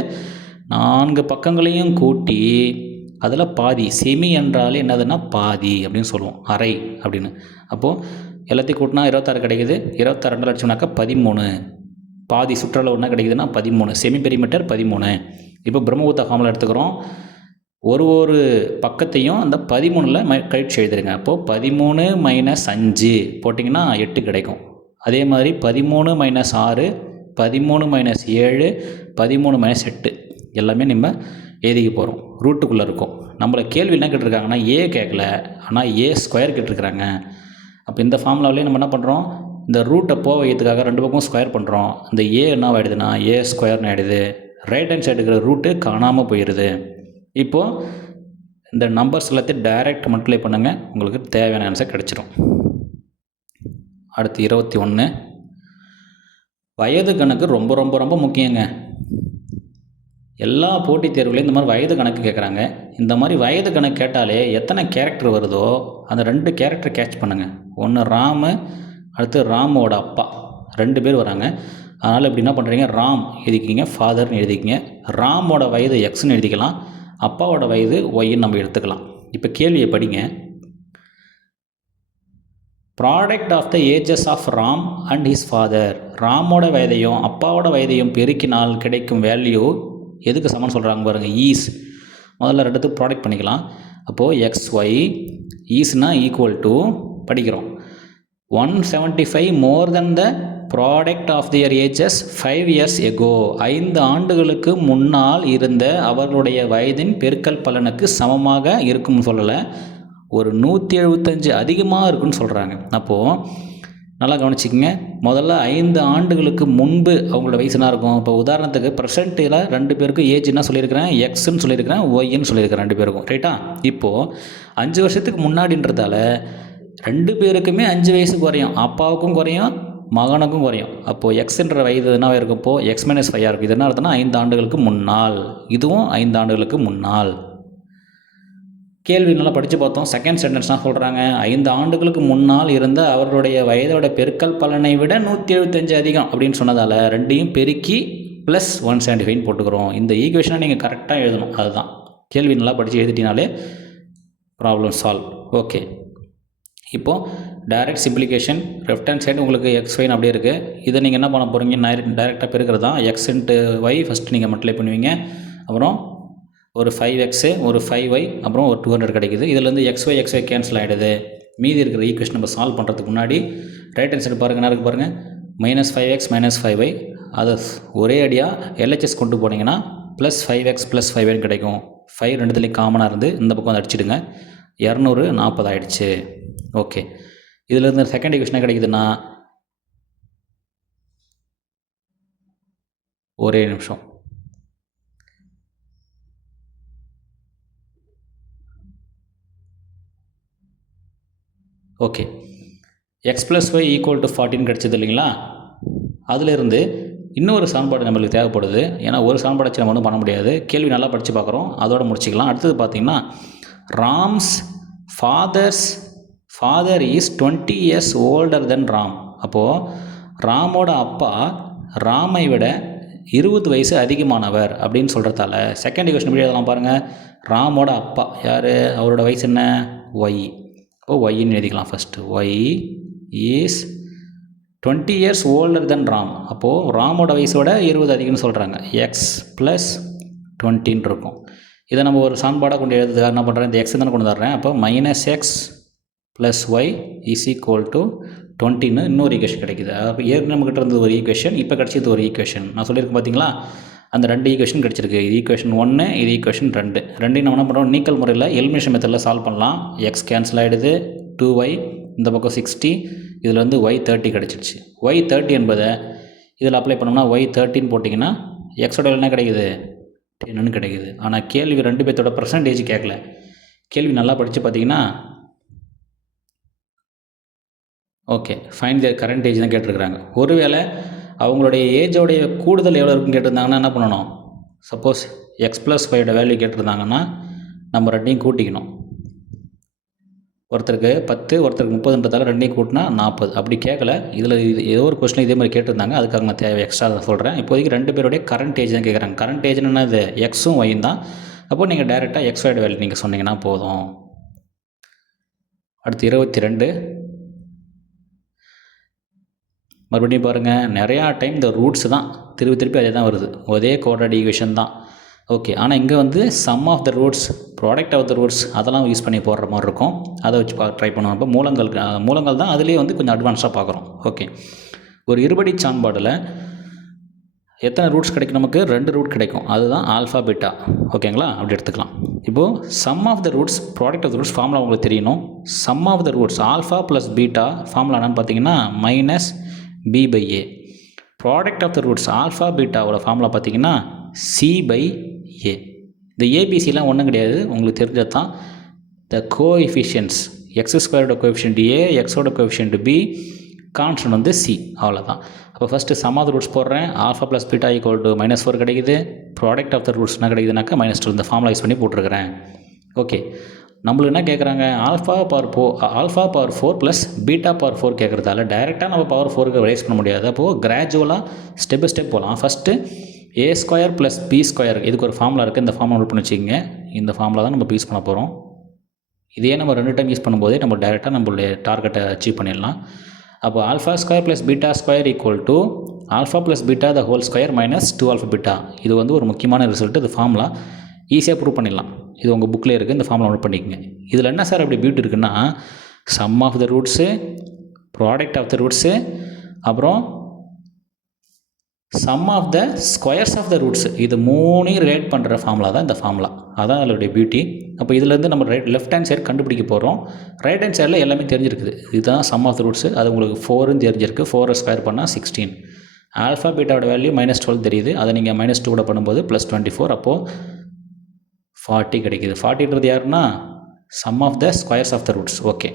4 பக்கங்களையும் கூட்டி அதில் பாதி. செமி என்றாலே என்னதுன்னா பாதி அப்படின்னு சொல்லுவோம், அரை அப்படின்னு. அப்போது எல்லாத்தையும் கூட்டினா 26 கிடைக்குது. 26 லட்சம்னாக்கா 13. பாதி சுற்றளவு என்ன கிடைக்குதுன்னா 13. Semi perimeter 13. இப்போ பிரம்மகுப்தா ஃபார்முலா எடுத்துக்கிறோம். ஒரு பக்கத்தையும் அந்த 13ல் கழிச்சு எழுதுருங்க. அப்போது 13 - 5 போட்டிங்கன்னா 8 கிடைக்கும். அதே மாதிரி 13 - 6 13 - 7 13 - 8 எல்லாமே நம்ம எழுதிக்க போகிறோம். ரூட்டுக்குள்ளே இருக்கும். நம்மளை கேள்வி என்ன கேட்டிருக்காங்கன்னா, ஏ கேட்கல, ஆனால் A² கேட்டிருக்கிறாங்க. அப்போ இந்த ஃபார்முலாவிலே நம்ம என்ன பண்ணுறோம், இந்த ரூட்டை வைக்கிறதுக்காக 2 பக்கம் ஸ்கொயர் பண்ணுறோம். இந்த ஏ என்ன ஆகிடுதுன்னா A² ஆகிடுது. ரைட் ஹேண்ட் சைடு இருக்கிற ரூட்டு காணாமல் போயிடுது. இப்போது இந்த நம்பர்ஸ் எல்லாத்தையும் டைரக்ட் மல்டிப்ளை பண்ணுங்கள், உங்களுக்கு தேவையான ஆன்சர் கிடச்சிடும். அடுத்து 21. வயது கணக்கு ரொம்ப ரொம்ப ரொம்ப முக்கியங்க. எல்லா போட்டித் தேர்வுலையும் இந்த மாதிரி வயது கணக்கு கேட்குறாங்க. இந்த மாதிரி வயது கணக்கு கேட்டாலே எத்தனை கேரக்டர் வருதோ அந்த 2 கேரக்டர் கேட்ச் பண்ணுங்கள். ஒன்று ராமு, அடுத்து ராமோட அப்பா, 2 பேர் வராங்க. அதனால் இப்படி என்ன பண்ணுறீங்க, ராம் எழுதிக்கிங்க, ஃபாதர்னு எழுதிக்கிங்க. ராமோட வயது Xன்னு எழுதிக்கலாம், அப்பாவோட வயது Yன்னு நம்ம எடுத்துக்கலாம். இப்போ கேள்வியை படிங்க. Product of the ages of Ram and his father. ராமோட வயதையும் அப்பாவோட வயதையும் பெருக்கினால் கிடைக்கும் வேல்யூ எதுக்கு சமன் சொல்கிறாங்க பாருங்கள், ஈஸ். முதல்ல 2 ப்ராடக்ட் பண்ணிக்கலாம். அப்போது XY ஈஸ்னா ஈக்குவல் டு படிக்கிறோம் 175 more than the product of their ages 5 years ago. 5 ஆண்டுகளுக்கு முன்னால் இருந்த அவர்களுடைய வயதின் பெருக்கல் பலனுக்கு சமமாக இருக்கும்னு சொல்லலை, ஒரு 175 அதிகமாக இருக்குன்னு சொல்கிறாங்க. அப்போது நல்லா கவனிச்சிக்கங்க. முதல்ல 5 ஆண்டுகளுக்கு முன்பு அவங்களோட வயசு என்ன இருக்கும். இப்போ உதாரணத்துக்கு ப்ரெசென்ட்டில் 2 பேருக்கும் ஏஜ் என்ன சொல்லியிருக்கிறேன், Xன்னு சொல்லியிருக்கிறேன், Yன்னு சொல்லியிருக்கிறேன் 2 பேருக்கும், ரைட்டா. இப்போது 5 வருஷத்துக்கு முன்னாடின்றதால 2 பேருக்குமே 5 வயசு குறையும், அப்பாவுக்கும் குறையும் மகனுக்கும் குறையும். அப்போது Xன்ற வயது என்ன இருக்கும், இப்போது X - 5 இருக்கும். இது என்ன அர்த்தம்னா 5 ஆண்டுகளுக்கு முன்னால், இதுவும் 5 ஆண்டுகளுக்கு முன்னால். கேள்வி நல்லா படித்து பார்த்தோம். செகண்ட் சென்டென்ஸ்னால் சொல்கிறாங்க, 5 ஆண்டுகளுக்கு முன்னால் இருந்த அவர்களுடைய வயதோட பெருக்கல் பலனை விட 175 அதிகம் அப்படின்னு சொன்னதால் 2ஐயும் பெருக்கி ப்ளஸ் 175 போட்டுக்கிறோம். இந்த ஈக்குவேஷனை நீங்கள் கரெக்டாக எழுதணும், அதுதான். கேள்வி நல்லா படித்து எழுதிட்டினாலே ப்ராப்ளம் சால்வ். ஓகே, இப்போது டைரக்ட் சிம்ப்ளிகேஷன். லெஃப்ட் ஹேண்ட் சைடு உங்களுக்கு XYன்னு அப்படியே இருக்குது. இதை நீங்கள் என்ன பண்ண போகிறீங்க, டைரெக்டாக பெருக்கிறது தான். X × Y ஃபஸ்ட்டு நீங்கள் மல்டிப்ளை பண்ணுவீங்க. அப்புறம் ஒரு 5x ஒரு 5y அப்புறம் ஒரு 200 கிடைக்குது. இதிலேருந்து xy கேன்சல் ஆகிடுது. மீதி இருக்கிற ஈக்குவேஷன் நம்ம சால்வ் பண்ணுறதுக்கு முன்னாடி ரைட் ஹேண்ட் சைடு பாருங்கள், என்ன இருக்குது பாருங்கள், -5x -5y. அதை ஒரே அடியாக LHS கொண்டு போனீங்கன்னா +5x +5y கிடைக்கும். 5 ரெண்டுத்துலேயும் காமனாக இருந்து இந்த பக்கம் வந்து அடிச்சிடுங்க. 240 ஆகிடுச்சு. ஓகே, இதிலேருந்து செகண்ட் ஈக்குவேஷன் என்ன கிடைக்குதுன்னா, ஒரே நிமிஷம், ஓகே, x + y = 14 கிடச்சிது இல்லைங்களா? அதிலிருந்து இன்னொரு சமன்பாடு நம்மளுக்கு தேவைப்படுது. ஏன்னா ஒரு சமன்பாடு வச்சு நம்ம ஒன்றும் பண்ண முடியாது. கேள்வி நல்லா படித்து பார்க்குறோம், அதோடு முடிச்சிக்கலாம். அடுத்தது பார்த்திங்கன்னா, rams father is 20 years older than Ram. அப்போது ராமோட அப்பா ராமை விட 20 வயசு அதிகமானவர் அப்படின்னு சொல்கிறதால செகண்ட் ஈக்குவேஷன் எப்படி எழுதலாம் பாருங்கள். ராமோட அப்பா யார், அவரோட வயசு என்ன, ஒய். அப்போது ஒய்ன்னு எழுதிக்கலாம். First Y is 20 years older than Ram. அப்போது ராமோட வயசோட 20 அதிகம்னு சொல்கிறாங்க. எக்ஸ் ப்ளஸ் 20 இருக்கும். இதை நம்ம ஒரு சமன்பாடாக கொண்டு எழுதுறதுக்காக என்ன பண்ணுறேன், இந்த எக்ஸ் தானே கொண்டு தர்றேன். அப்போ -x + y = 20ன்னு இன்னொரு ஈக்குவேஷன் கிடைக்குது. அப்போ ஏற்கனவே நம்மகிட்ட இருந்தது ஒரு ஈக்குவேஷன், இப்போ கிடச்சது ஒரு ஈக்குவேஷன். நான் சொல்லியிருக்கேன் பார்த்தீங்களா, அந்த 2 ஈக்குவேஷன் கிடச்சிருக்கு. இது ஈக்குவேஷன் 1, இது ஈக்குவேஷன் 2. ரெண்டையும் நம்ம என்ன பண்ணுறோம், நீக்கல் முறையில் எலிமினேஷன் மெத்தடில் சால்வ் பண்ணலாம். எக்ஸ் கேன்சல் ஆகிடுது, 2y இந்த பக்கம் 60, இதில் வந்து y 30 கிடச்சிருச்சு. y 30 என்பதை இதில் அப்ளை பண்ணோம்னா y 13 போட்டிங்கன்னா எக்ஸோட என்ன கிடைக்குது, 10ன்னு கிடைக்குது. ஆனால் கேள்வி 2 பேர்த்தோட பர்சன்டேஜ் கேட்கல. கேள்வி நல்லா படித்து பார்த்தீங்கன்னா, okay, find their current age தான் கேட்டிருக்கிறாங்க. ஒருவேளை அவங்களுடைய ஏஜோடைய கூடுதல் எவ்வளோ இருக்குன்னு கேட்டிருந்தாங்கன்னா என்ன பண்ணணும், சப்போஸ் x + y வேல்யூ கேட்டிருந்தாங்கன்னா நம்ம ரெண்டையும் கூட்டிக்கணும். ஒருத்தருக்கு 10, ஒருத்தருக்கு 30ன்றதால ரெண்டையும் கூட்டினா 40. அப்படி கேட்கல. இதில் ஏதோ ஒரு கொஸ்டின் இதே மாதிரி கேட்டிருந்தாங்க, அதுக்காக நான் தேவை எக்ஸ்ட்ரா தான் சொல்கிறேன். இப்போதைக்கு 2 பேருடைய கரண்ட் ஏஜ் தான் கேட்குறாங்க. கரண்ட் ஏஜ்னு என்னது, எக்ஸும் ஒய்யும் தான். அப்போது நீங்கள் டைரெக்டாக எக்ஸோட வேல்யூ நீங்கள் சொன்னீங்கன்னா போதும். அடுத்து 22. மறுபடியும் பாருங்கள், நிறையா டைம் இந்த ரூட்ஸ் தான் திருப்பி அதே தான் வருது, ஒரே குவாட்ராட்டிக் ஈக்குவேஷன் தான். ஓகே, ஆனால் இங்கே வந்து sum of the roots, product of the roots அதெல்லாம் யூஸ் பண்ணி போடுற மாதிரி இருக்கும். அதை வச்சு ட்ரை பண்ணுவோம். இப்போ மூலங்கள் தான் அதுலேயே வந்து கொஞ்சம் அட்வான்ஸாக பார்க்குறோம். ஓகே, ஒரு இருபடி சான்பாடில் எத்தனை ரூட்ஸ் கிடைக்கும், நமக்கு 2 ரூட் கிடைக்கும். அதுதான் ஆல்ஃபா பீட்டா. ஓகேங்களா, அப்படி எடுத்துக்கலாம். இப்போது sum of the roots, product of the roots formula உங்களுக்கு தெரியணும். Sum of the roots alpha plus beta formula என்னன்னு பார்த்தீங்கன்னா -b/a. Product of the roots alpha பீட்டாவோட ஃபார்முலா பார்த்தீங்கன்னா c/a. இந்த ஏபிசிலாம் ஒன்றும் கிடையாது, உங்களுக்கு தெரிஞ்சது தான். The coefficients, x² coefficient a, எக்ஸோட கோஎஃபிஷியன்ட் b, கான்ஸ்டன்ட் வந்து c, அவ்வளோதான். அப்போ first sum of the roots போடுறேன். ஆல்ஃபா ப்ளஸ் பீட்டா = -4 கிடைக்குது. ப்ராடக்ட் ஆஃப் த ரூட்ஸ் என்ன கிடைக்குதுனாக்கா -2. இந்த ஃபார்முலா யூஸ் பண்ணி போட்டிருக்கிறேன். ஓகே, நம்மளுக்கு என்ன கேட்குறாங்க, alpha power 4 plus beta power 4 கேட்குறதால டைரெக்டாக நம்ம பவர் 4க்கு ரைஸ் பண்ண முடியாது. அப்போது கிராஜுவலாக ஸ்டெப் பை ஸ்டெப் போகலாம். ஃபஸ்ட்டு a² + b², இதுக்கு ஒரு ஃபார்முலா இருக்குது. இந்த ஃபார்முலா நோட் பண்ணி வச்சுக்கோங்க. இந்த ஃபார்முலா தான் நம்ம யூஸ் பண்ண போகிறோம். இதே நம்ம 2 டைம் யூஸ் பண்ணும்போதே நம்ம டைரெக்டாக நம்மளுடைய டார்கெட்டை அச்சீவ் பண்ணிடலாம். அப்போ α² + β² = α + β the whole square minus 2α β. இது வந்து ஒரு முக்கியமான ரிசல்ட். இது ஃபார்முலா ஈஸியாக ப்ரூவ் பண்ணிடலாம். இது உங்கள் புக்கில் இருக்குது, இந்த ஃபார்முலா நோட் பண்ணிக்கோங்க. இதில் என்ன சார் அப்படி பியூட்டி இருக்குன்னா, sum of the roots, product of the roots, அப்புறம் sum of the squares of the roots, இது 3ஐயும் ரிலேட் பண்ணுற ஃபார்முலா தான் இந்த ஃபார்முலா. அதான் அதோடைய பியூட்டி. அப்போ இதுலேருந்து நம்ம லெஃப்ட் ஹேண்ட் சைடு கண்டுபிடிக்க போகிறோம். ரைட் ஹேண்ட் சைடில் எல்லாமே தெரிஞ்சிருக்குது. இதுதான் சம் ஆஃப் த ரூட்ஸு. அது உங்களுக்கு 4ன்னு தெரிஞ்சிருக்கு. 4 ஸ்கொயர் பண்ணால் 16. ஆல்ஃபா பீட்டாவோட வேல்யூ -12 தெரியுது. அதை நீங்கள் -2 கூட பண்ணும்போது +24. அப்போது 40 கிடைக்கிது. 40ன்றது யாருன்னா sum of the squares of the roots. Okay,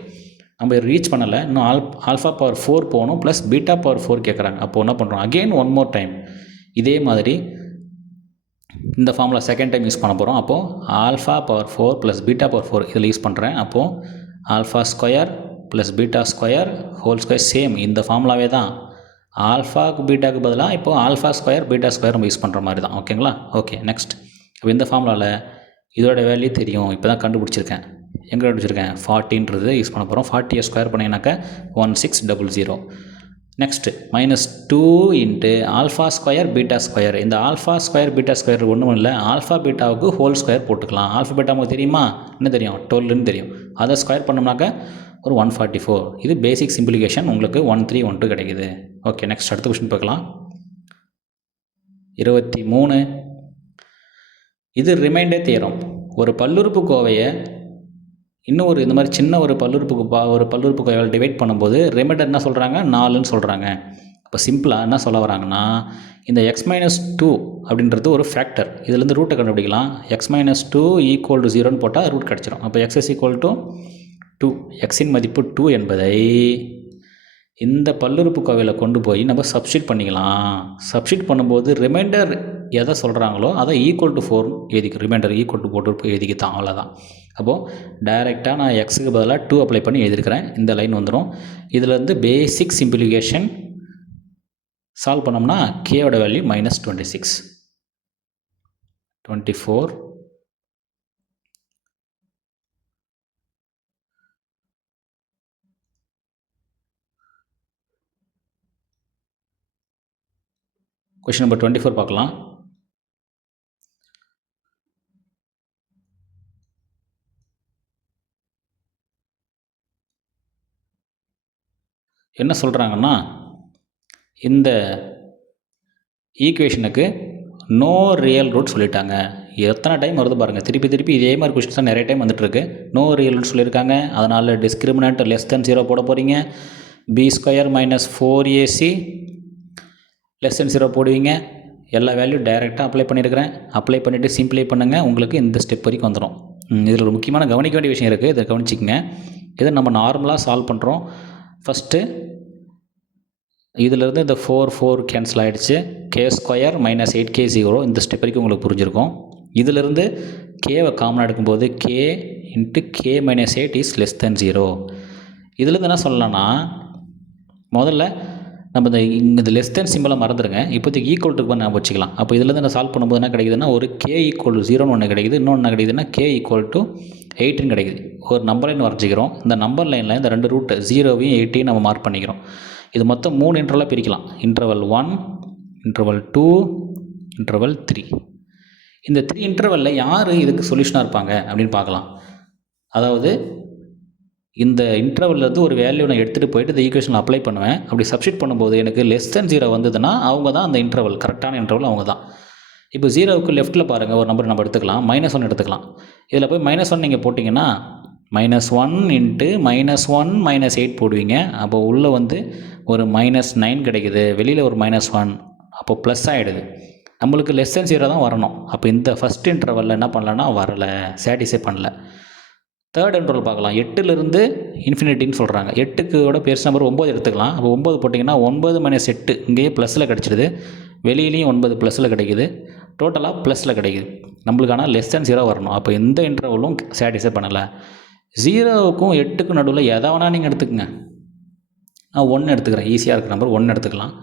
நம்ம ரீச் பண்ணலை. இன்னும் ஆல்ஃபா பவர் 4 போகணும், ப்ளஸ் பீட்டா பவர் 4 கேட்குறாங்க. அப்போது என்ன பண்ணுறோம், அகெயின் ஒன் மோர் டைம் இதே மாதிரி இந்த ஃபார்முலா செகண்ட் டைம் யூஸ் பண்ண போகிறோம். அப்போது alpha power 4 plus beta power 4 இதில் யூஸ் பண்ணுறேன். அப்போது α² ப்ளஸ் β² ஹோல் ஸ்கொயர் சேம் இந்த ஃபார்முலாவே தான். ஆல்ஃபாக்கு பீட்டாக்கு பதிலாக இப்போது α² β² நம்ம யூஸ் பண்ணுற மாதிரி தான். ஓகேங்களா, ஓகே நெக்ஸ்ட். இப்போ இந்த ஃபார்முலாவில் இதோட வேல்யூ தெரியும். இப்போ தான் கண்டுபிடிச்சிருக்கேன். எங்கே கண்டுபிடிச்சிருக்கேன், 40ன்றது யூஸ் பண்ண போகிறோம். 40 ஸ்கொயர் பண்ணிங்கனாக்கா 1600. Next -2 into alpha square beta square. இந்த ஆல்ஃபா ஸ்கொயர் பீட்டா ஸ்கொயர் ஒன்றும் இல்லை, ஆல்ஃபா பீட்டாவுக்கு ஹோல் ஸ்கொயர் போட்டுக்கலாம். ஆல்ஃபா பீட்டா நமக்கு தெரியுமா? என்ன தெரியும்? 12ன்னு தெரியும். அதை ஸ்கொயர் பண்ணோம்னாக்க ஒரு 144. இது பேசிக் சிம்பிளிஃபிகேஷன். உங்களுக்கு 1312 கிடைக்குது. ஓகே, நெக்ஸ்ட் அடுத்த கொஸ்டின் பார்க்கலாம். 23. இது ரிமைண்டர் தியரம். ஒரு பல்லுறுப்புக்கோவையை இன்னும் ஒரு இந்த மாதிரி சின்ன ஒரு பல்லுறுப்புக்கோவையால் டிவைட் பண்ணும்போது ரிமைண்டர் என்ன சொல்கிறாங்க? 4ன்னு சொல்கிறாங்க. இப்போ சிம்பிளாக என்ன சொல்ல வராங்கன்னா, இந்த x-2 அப்படின்றது ஒரு ஃபேக்டர். இதுலேருந்து ரூட்டை கண்டுபிடிக்கலாம். x-2 = 0ன்னு போட்டால் ரூட் கிடச்சிடும். அப்போ x = 2. எக்ஸின் மதிப்பு 2 என்பதை இந்த பல்லுறுப்புக்கோவையில் கொண்டு போய் நம்ம சப்ஸ்டிட் பண்ணிக்கலாம். சப்ஸ்டிட் பண்ணும்போது ரிமைண்டர் எதை சொல்கிறாங்களோ அதை =4 எழுதிக்கு, ரிமைண்டர் போட்டு எழுதிக்கித்தான், அவ்வளோதான். அப்போது டைரெக்டாக நான் எக்ஸுக்கு பதிலாக 2 அப்ளை பண்ணி எழுதியிருக்கிறேன். இந்த லைன் வந்துடும். இதிலேருந்து பேசிக் சிம்பிளிஃபிகேஷன் சால்வ் பண்ணோம்னா கேவோட வேல்யூ -26. 24. கொஷின் நம்பர் 24 பார்க்கலாம். என்ன சொல்கிறாங்கன்னா, இந்த ஈக்குவேஷனுக்கு நோ ரியல் ரூட் சொல்லிட்டாங்க. எத்தனை டைம் வருது பாருங்கள், திருப்பி இதே மாதிரி கொஸ்டின்ஸ் தான் நிறைய டைம் வந்துட்டுருக்கு. நோ ரியல் ரூட் சொல்லியிருக்காங்க. அதனால் டிஸ்கிரிமினன்ட் <0 போட போகிறீங்க. b² - 4ac <0 போடுவீங்க. எல்லா வேல்யூ டைரெக்டாக அப்ளை பண்ணியிருக்கிறேன். அப்ளை பண்ணிவிட்டு சிம்பிளை பண்ணுங்கள். உங்களுக்கு இந்த ஸ்டெப் வரைக்கும் வந்துடும். இதில் ஒரு முக்கியமான கவனிக்க வேண்டிய விஷயம் இருக்குது, இதை கவனிச்சிக்கங்க. இதை நம்ம நார்மலாக சால்வ் பண்ணுறோம். ஃபஸ்ட்டு இதிலிருந்து இந்த 4 கேன்சல் ஆகிடுச்சு. k² - 8k0 இந்த ஸ்டெப் வரைக்கும் உங்களுக்கு புரிஞ்சிருக்கும். இதிலிருந்து கேவை காமனாக எடுக்கும்போது k × k - 8 < 0. இதிலேருந்து என்ன சொல்லலாம்னா, முதல்ல நம்ம இந்த < சிம்பிளை மறந்துடுங்க. இப்போதைக்கு ஈக்குவல்ட்டுக்கு ஞாபகம் வச்சுக்கலாம். அப்போ இதிலேருந்து நான் சால்வ் பண்ணும்போது என்ன கிடைக்குதுன்னா, ஒரு k = 0ன்னு ஒன்று கிடைக்குது. இன்னொன்று என்ன கிடைக்குதுன்னா k = 8ன்னு கிடைக்குது. ஒரு நம்பர் லைன் வரைஞ்சிக்கிறோம். இந்த நம்பர் லைனில் இந்த 2 ரூட்டு 0வையும் 8ஐயும் நம்ம மார்க் பண்ணிக்கிறோம். இது மொத்தம் 3 இன்டர்வலாக பிரிக்கலாம். Interval 1, interval 2, interval 3. இந்த 3 இன்டர்வலில் யார் இதுக்கு சொல்யூஷனாக இருப்பாங்க அப்படின்னு பார்க்கலாம். அதாவது இந்த இன்டர்வல்லேருந்து ஒரு வேல்யூ நான் எடுத்துகிட்டு போயிட்டு இந்த ஈக்குவேஷனில் அப்ளை பண்ணுவேன். அப்படி சப்ஸ்டிட் பண்ணும்போது எனக்கு <0 வந்ததுன்னா அவங்க தான் அந்த இன்டர்வல், கரெக்டான இன்டர்வல் அவங்க தான். இப்போ 0க்கு லெஃப்ட்டில் பாருங்கள், ஒரு நம்பர் நம்ம எடுத்துக்கலாம். -1 எடுத்துக்கலாம். இதில் போய் -1 நீங்கள் போட்டிங்கன்னா -1 × -1 - 8 போடுவீங்க. அப்போ உள்ளே வந்து ஒரு -9 கிடைக்குது. வெளியில் ஒரு -1, அப்போ ப்ளஸ் ஆகிடுது. நம்மளுக்கு <0 தான் வரணும். அப்போ இந்த ஃபஸ்ட் இன்டர்வலில் என்ன பண்ணலன்னா வரலை, சாட்டிஸ்ஃபை பண்ணல. தேர்ட் இன்டர்வல் பார்க்கலாம். 8லேருந்து இன்ஃபினிட்டின்னு சொல்கிறாங்க. 8க்கு பெருசு நம்பர் 9 எடுத்துக்கலாம். அப்போ 9 போட்டிங்கன்னா 9 - 8 இங்கேயே ப்ளஸில் கிடச்சிடுது. வெளியிலையும் 9 ப்ளஸில் கிடைக்குது. டோட்டலாக ப்ளஸில் கிடைக்குது. நம்மளுக்கு ஆனால் <0 வரணும். அப்போ இந்த இன்டர்வலும் சாட்டிஸ்ஃபை பண்ணலை. 0க்கும் 8க்கும் நடுவில் எதை வேணால் நீங்கள் எடுத்துக்கங்க. நான் 1 எடுத்துக்கிறேன். ஈஸியாக இருக்கிற நம்பர் 1 எடுத்துக்கலாம்.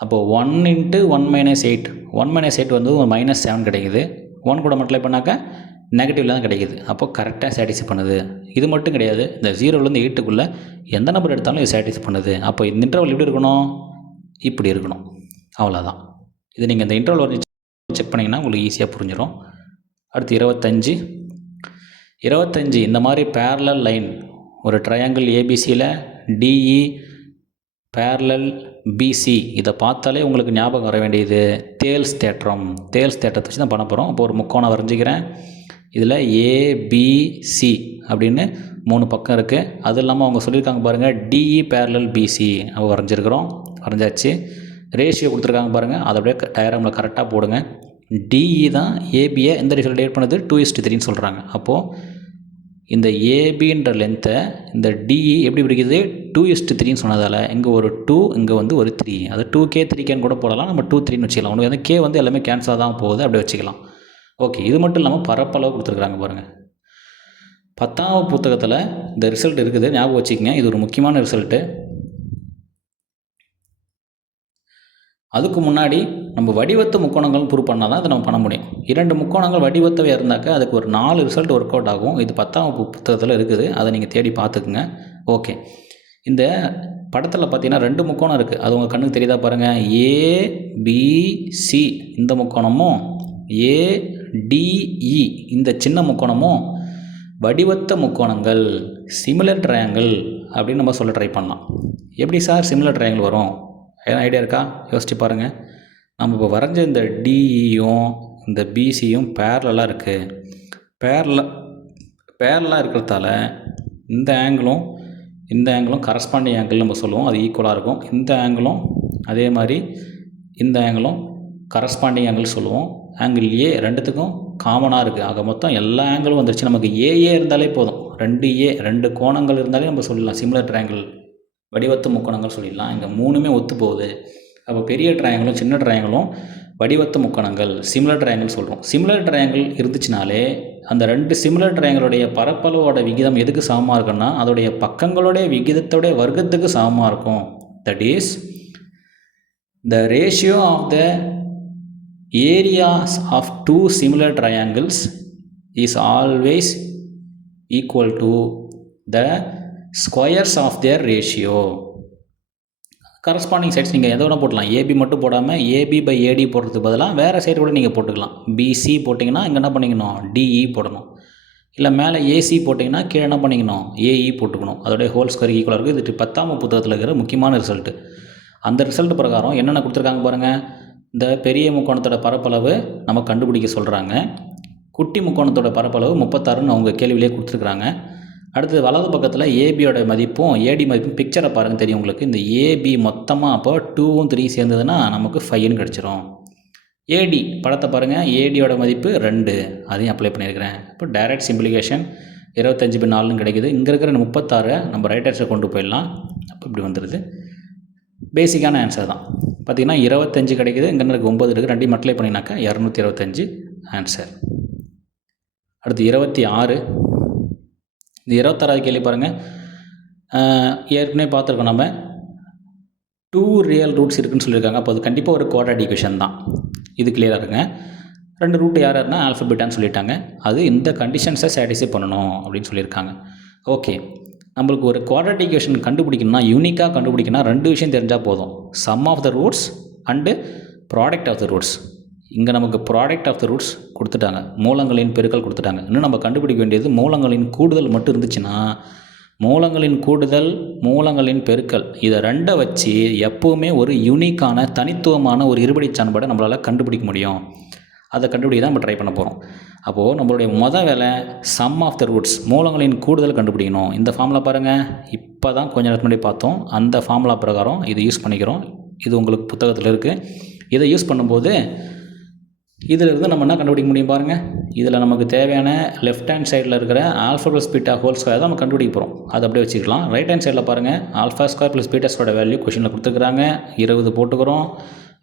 அப்போது 1 × 1 - 8 1 - 8 வந்து ஒரு -7 கிடைக்குது. 1 கூட மல்டிப்ளை பண்ணாக்கா நெகட்டிவில் தான் கிடைக்குது. அப்போது கரெக்டாக சாட்டிஸ்ஃபை பண்ணுது. இது மட்டும் கிடையாது, இந்த 0லேருந்து 8க்குள்ளே எந்த நம்பர் எடுத்தாலும் இது சாட்டிஸ்ஃபை பண்ணுது. அப்போ இந்த இன்டர்வல் எப்படி இருக்கணும்? இப்படி இருக்கணும். அவ்வளோதான். இது நீங்கள் இந்த இன்டர்வல் வரைஞ்சி செக் பண்ணிங்கன்னா உங்களுக்கு ஈஸியாக புரிஞ்சிடும். அடுத்து 25 இந்த மாதிரி பேரலல் லைன், ஒரு ட்ரையாங்கிள் ஏபிசியில் டிஇ பேரலல் பிசி, இதை பார்த்தாலே உங்களுக்கு ஞாபகம் வர வேண்டியது தேல்ஸ் தேற்றம். தேல்ஸ் தேற்றத்தை வச்சு தான் பண்ண போகிறோம். அப்போ ஒரு முக்கோணம் வரைஞ்சிக்கிறேன். இதில் ஏபிசி அப்படின்னு 3 பக்கம் இருக்குது. அது இல்லாமல் அவங்க சொல்லியிருக்காங்க பாருங்கள், டிஇ பேரலல் பிசி நம்ம வரைஞ்சாச்சு. ரேஷியோ கொடுத்துருக்காங்க பாருங்கள், அதை அப்படியே டயக்ராமில் கரெக்டாக போடுங்க. டிஇ தான் ஏபியை எந்த ரேஷியோ டேட் பண்ணுது? 2:3ன்னு சொல்கிறாங்க. அப்போது இந்த ஏபின்ற லென்த்தை இந்த டிஇ எப்படி பிடிக்குது? 2:3ன்னு சொன்னதால் இங்கே ஒரு 2, இங்கே வந்து ஒரு 3. அது 2k 3kன்னு கூட போடலாம். நம்ம 2 3ன்னு வச்சுக்கலாம். உனக்கு வந்து k வந்து எல்லாமே கேன்சலாக தான் போகுது, அப்படியே வச்சுக்கலாம். ஓகே, இது மட்டும் இல்லாமல் பரப்பளவு கொடுத்துருக்குறாங்க பாருங்கள். 10ஆம் புத்தகத்தில் இந்த ரிசல்ட் இருக்குது, ஞாபகம் வச்சுக்கங்க. இது ஒரு முக்கியமான ரிசல்ட்டு. அதுக்கு முன்னாடி நம்ம வடிவத்து முக்கோணங்கள் ப்ரூவ் பண்ணால் தான் அதை நம்ம பண்ண முடியும். 2 முக்கோணங்கள் வடிவத்தவே இருந்தாக்க அதுக்கு ஒரு 4 ரிசல்ட் ஒர்க் அவுட் ஆகும். இது 10ஆம் புத்தகத்தில் இருக்குது, அதை நீங்கள் தேடி பார்த்துக்குங்க. ஓகே, இந்த படத்தில் பார்த்தீங்கன்னா 2 முக்கோணம் இருக்குது. அது உங்கள் கண்ணுக்கு தெரியுதா பாருங்கள். ஏபிசி இந்த முக்கோணமும் ஏடிஇ இந்த சின்ன முக்கோணமும் வடிவத்த முக்கோணங்கள், சிமிலர் ட்ரையாங்கிள் அப்படின்னு நம்ம சொல்ல ட்ரை பண்ணலாம். எப்படி சார் சிமிலர் ட்ரையாங்கிள் வரும்? ஏன்னா ஐடியா இருக்கா? யோசிச்சு பாருங்கள். நம்ம இப்போ வரைஞ்ச இந்த டிஇயும் இந்த பிசியும் பேரலாக இருக்குது. பேரலாக இருக்கிறதால இந்த ஆங்கிளும் கரஸ்பாண்டிங் ஆங்கிள் நம்ம சொல்லுவோம். அது ஈக்குவலாக இருக்கும். இந்த ஆங்கிளும் அதே மாதிரி இந்த ஆங்கிளும் கரஸ்பாண்டிங் ஆங்கிள் சொல்லுவோம். ஆங்கிள் ஏ ரெண்டுத்துக்கும் காமனாக இருக்குது. ஆக மொத்தம் எல்லா ஆங்கிளும் வந்துருச்சு. நமக்கு ஏஏ இருந்தாலே போதும். 2 கோணங்கள் இருந்தாலே நம்ம சொல்லிடலாம் சிமிலர் ட்ரையாங்கிள், வடிவத்த முக்கோணங்கள் சொல்லிடலாம். இங்கே 3மே ஒத்து போகுது. அப்போ பெரிய ட்ரையாங்கிளும் சின்ன ட்ரையாங்கிளும் வடிவத்த முக்கோணங்கள், சிமிலர் ட்ரையாங்கிள் சொல்கிறோம். சிமிலர் ட்ரையாங்கிள் இருந்துச்சுனாலே அந்த 2 சிமிலர் ட்ரையாங்கிளோடைய பரப்பளவோட விகிதம் எதுக்கு சமமாக இருக்குன்னா அதோடைய பக்கங்களுடைய விகிதத்தோடைய வர்க்கத்துக்கு சமமாக இருக்கும். That is the ratio of the areas of 2 similar triangles is always equal to the squares of their ratio. Corresponding sides நீங்கள் எதை வேணால் போடலாம். ஏபி மட்டும் போடாமல் ஏபி/ஏடி போடுறதுக்கு பதிலாக வேறு சைடு கூட நீங்கள் போட்டுக்கலாம். பிசி போட்டிங்கன்னா இங்கே என்ன பண்ணிக்கணும், டிஇ போடணும். இல்லை மேலே ஏசி போட்டிங்கன்னா கீழே என்ன பண்ணிக்கணும், ஏஇ போட்டுக்கணும். அதோடைய ஹோல் ஸ்கொயர் ஈக்குவலாக இருக்குது. இது 10ஆம் புத்தகத்தில் இருக்கிற முக்கியமான ரிசல்ட்டு. அந்த ரிசல்ட் பிரகாரம் என்னென்ன கொடுத்துருக்காங்க பாருங்கள். இந்த பெரிய முக்கோணத்தோட பரப்பளவு நம்ம கண்டுபிடிக்க சொல்கிறாங்க. குட்டி முக்கோணத்தோட பரப்பளவு 36ன்னு அவங்க கேள்வியிலே கொடுத்துருக்குறாங்க. அடுத்தது வலது பக்கத்தில் ஏபியோட மதிப்பும் ஏடி மதிப்பும் பிக்சரை பாருங்கள், தெரியும் உங்களுக்கு. இந்த ஏபி மொத்தமாக அப்போ 2ம் 3 சேர்ந்ததுன்னா நமக்கு 5ன்னு கிடச்சிரும். ஏடி படத்தை பாருங்கள். ஏடியோட மதிப்பு 2, அதையும் அப்ளை பண்ணியிருக்கிறேன். இப்போ டைரக்ட் சிம்பிளிகேஷன் 25/4ன்னு கிடைக்குது. இங்கே இருக்கிற 36 நம்ம ரைட் ஹேண்ட் சைடு கொண்டு போயிடலாம். அப்போ இப்படி வந்துடுது. பேசிக்கான ஆன்சர் தான். பார்த்திங்கன்னா 25 கிடைக்குது. இங்கே எனக்கு 9 இருக்குது. ரெண்டையும் மல்டிப்ளை பண்ணினாக்கா 225 ஆன்சர். அடுத்து 26. இந்த 26வது கேள்வி பாருங்கள். ஏற்கனவே பார்த்துருக்கோம் நம்ம 2 ரியல் ரூட்ஸ் இருக்குதுன்னு சொல்லியிருக்காங்க. அப்போ அது கண்டிப்பாக ஒரு குவாட்ராட்டிக் ஈக்குவேஷன் தான். இது கிளியராக இருங்க. 2 ரூட் யாருன்னா ஆல்ஃபா பீட்டான்னு சொல்லிட்டாங்க. அது இந்த கண்டிஷன்ஸை சாட்டிஸ்ஃபை பண்ணணும் அப்படின்னு சொல்லியிருக்காங்க. ஓகே, நம்மளுக்கு ஒரு குவாட்ராட்டிக் ஈக்குவேஷன் கண்டுபிடிக்கணும்னா, யூனிக்காக கண்டுபிடிக்கணும்னா 2 விஷயம் தெரிஞ்சால் போதும். Sum of the roots and product of the roots. இங்கே நமக்கு ப்ராடக்ட் ஆஃப் த ரூட்ஸ் கொடுத்துட்டாங்க, மூலங்களின் பெருக்கல் கொடுத்துட்டாங்க. இன்னும் நம்ம கண்டுபிடிக்க வேண்டியது மூலங்களின் கூடுதல் மட்டும் இருந்துச்சுன்னா, மூலங்களின் கூடுதல் மூலங்களின் பெருக்கல் இதை 2 வச்சு எப்போவுமே ஒரு யூனிக்கான தனித்துவமான ஒரு இருபடி சான்பாடை நம்மளால் கண்டுபிடிக்க முடியும். அதை கண்டுபிடிக்க தான் நம்ம ட்ரை பண்ண போகிறோம். அப்போது நம்மளுடைய வேலை சம் ஆஃப் த ரூட்ஸ், மூலங்களின் கூடுதல் கண்டுபிடிக்கணும். இந்த ஃபார்முலா பாருங்கள், இப்போ தான் கொஞ்சம் நேரத்துக்கு முன்னாடி பார்த்தோம். அந்த ஃபார்முலா பிரகாரம் இது யூஸ் பண்ணிக்கிறோம். இது உங்களுக்கு புத்தகத்தில் இருக்குது. இதை யூஸ் பண்ணும்போது இதிலிருந்து நம்ம என்ன கண்டுபிடிக்க முடியும் பாருங்கள். இதில் நமக்கு தேவையான லெஃப்ட் ஹேண்ட் சைடில் இருக்கிற alpha plus beta whole square தான் நம்ம கண்டுபிடிக்க போகிறோம். அதை அப்படியே வச்சுக்கலாம். ரைட் ஹேண்ட் சைடில் பாருங்கள், ஆல்ஃபா ஸ்கொயர் ப்ளஸ் பீட்டாஸோட வேல்யூ கொஷினில் கொடுத்துருக்குறாங்க. 20 போட்டுக்கிறோம்.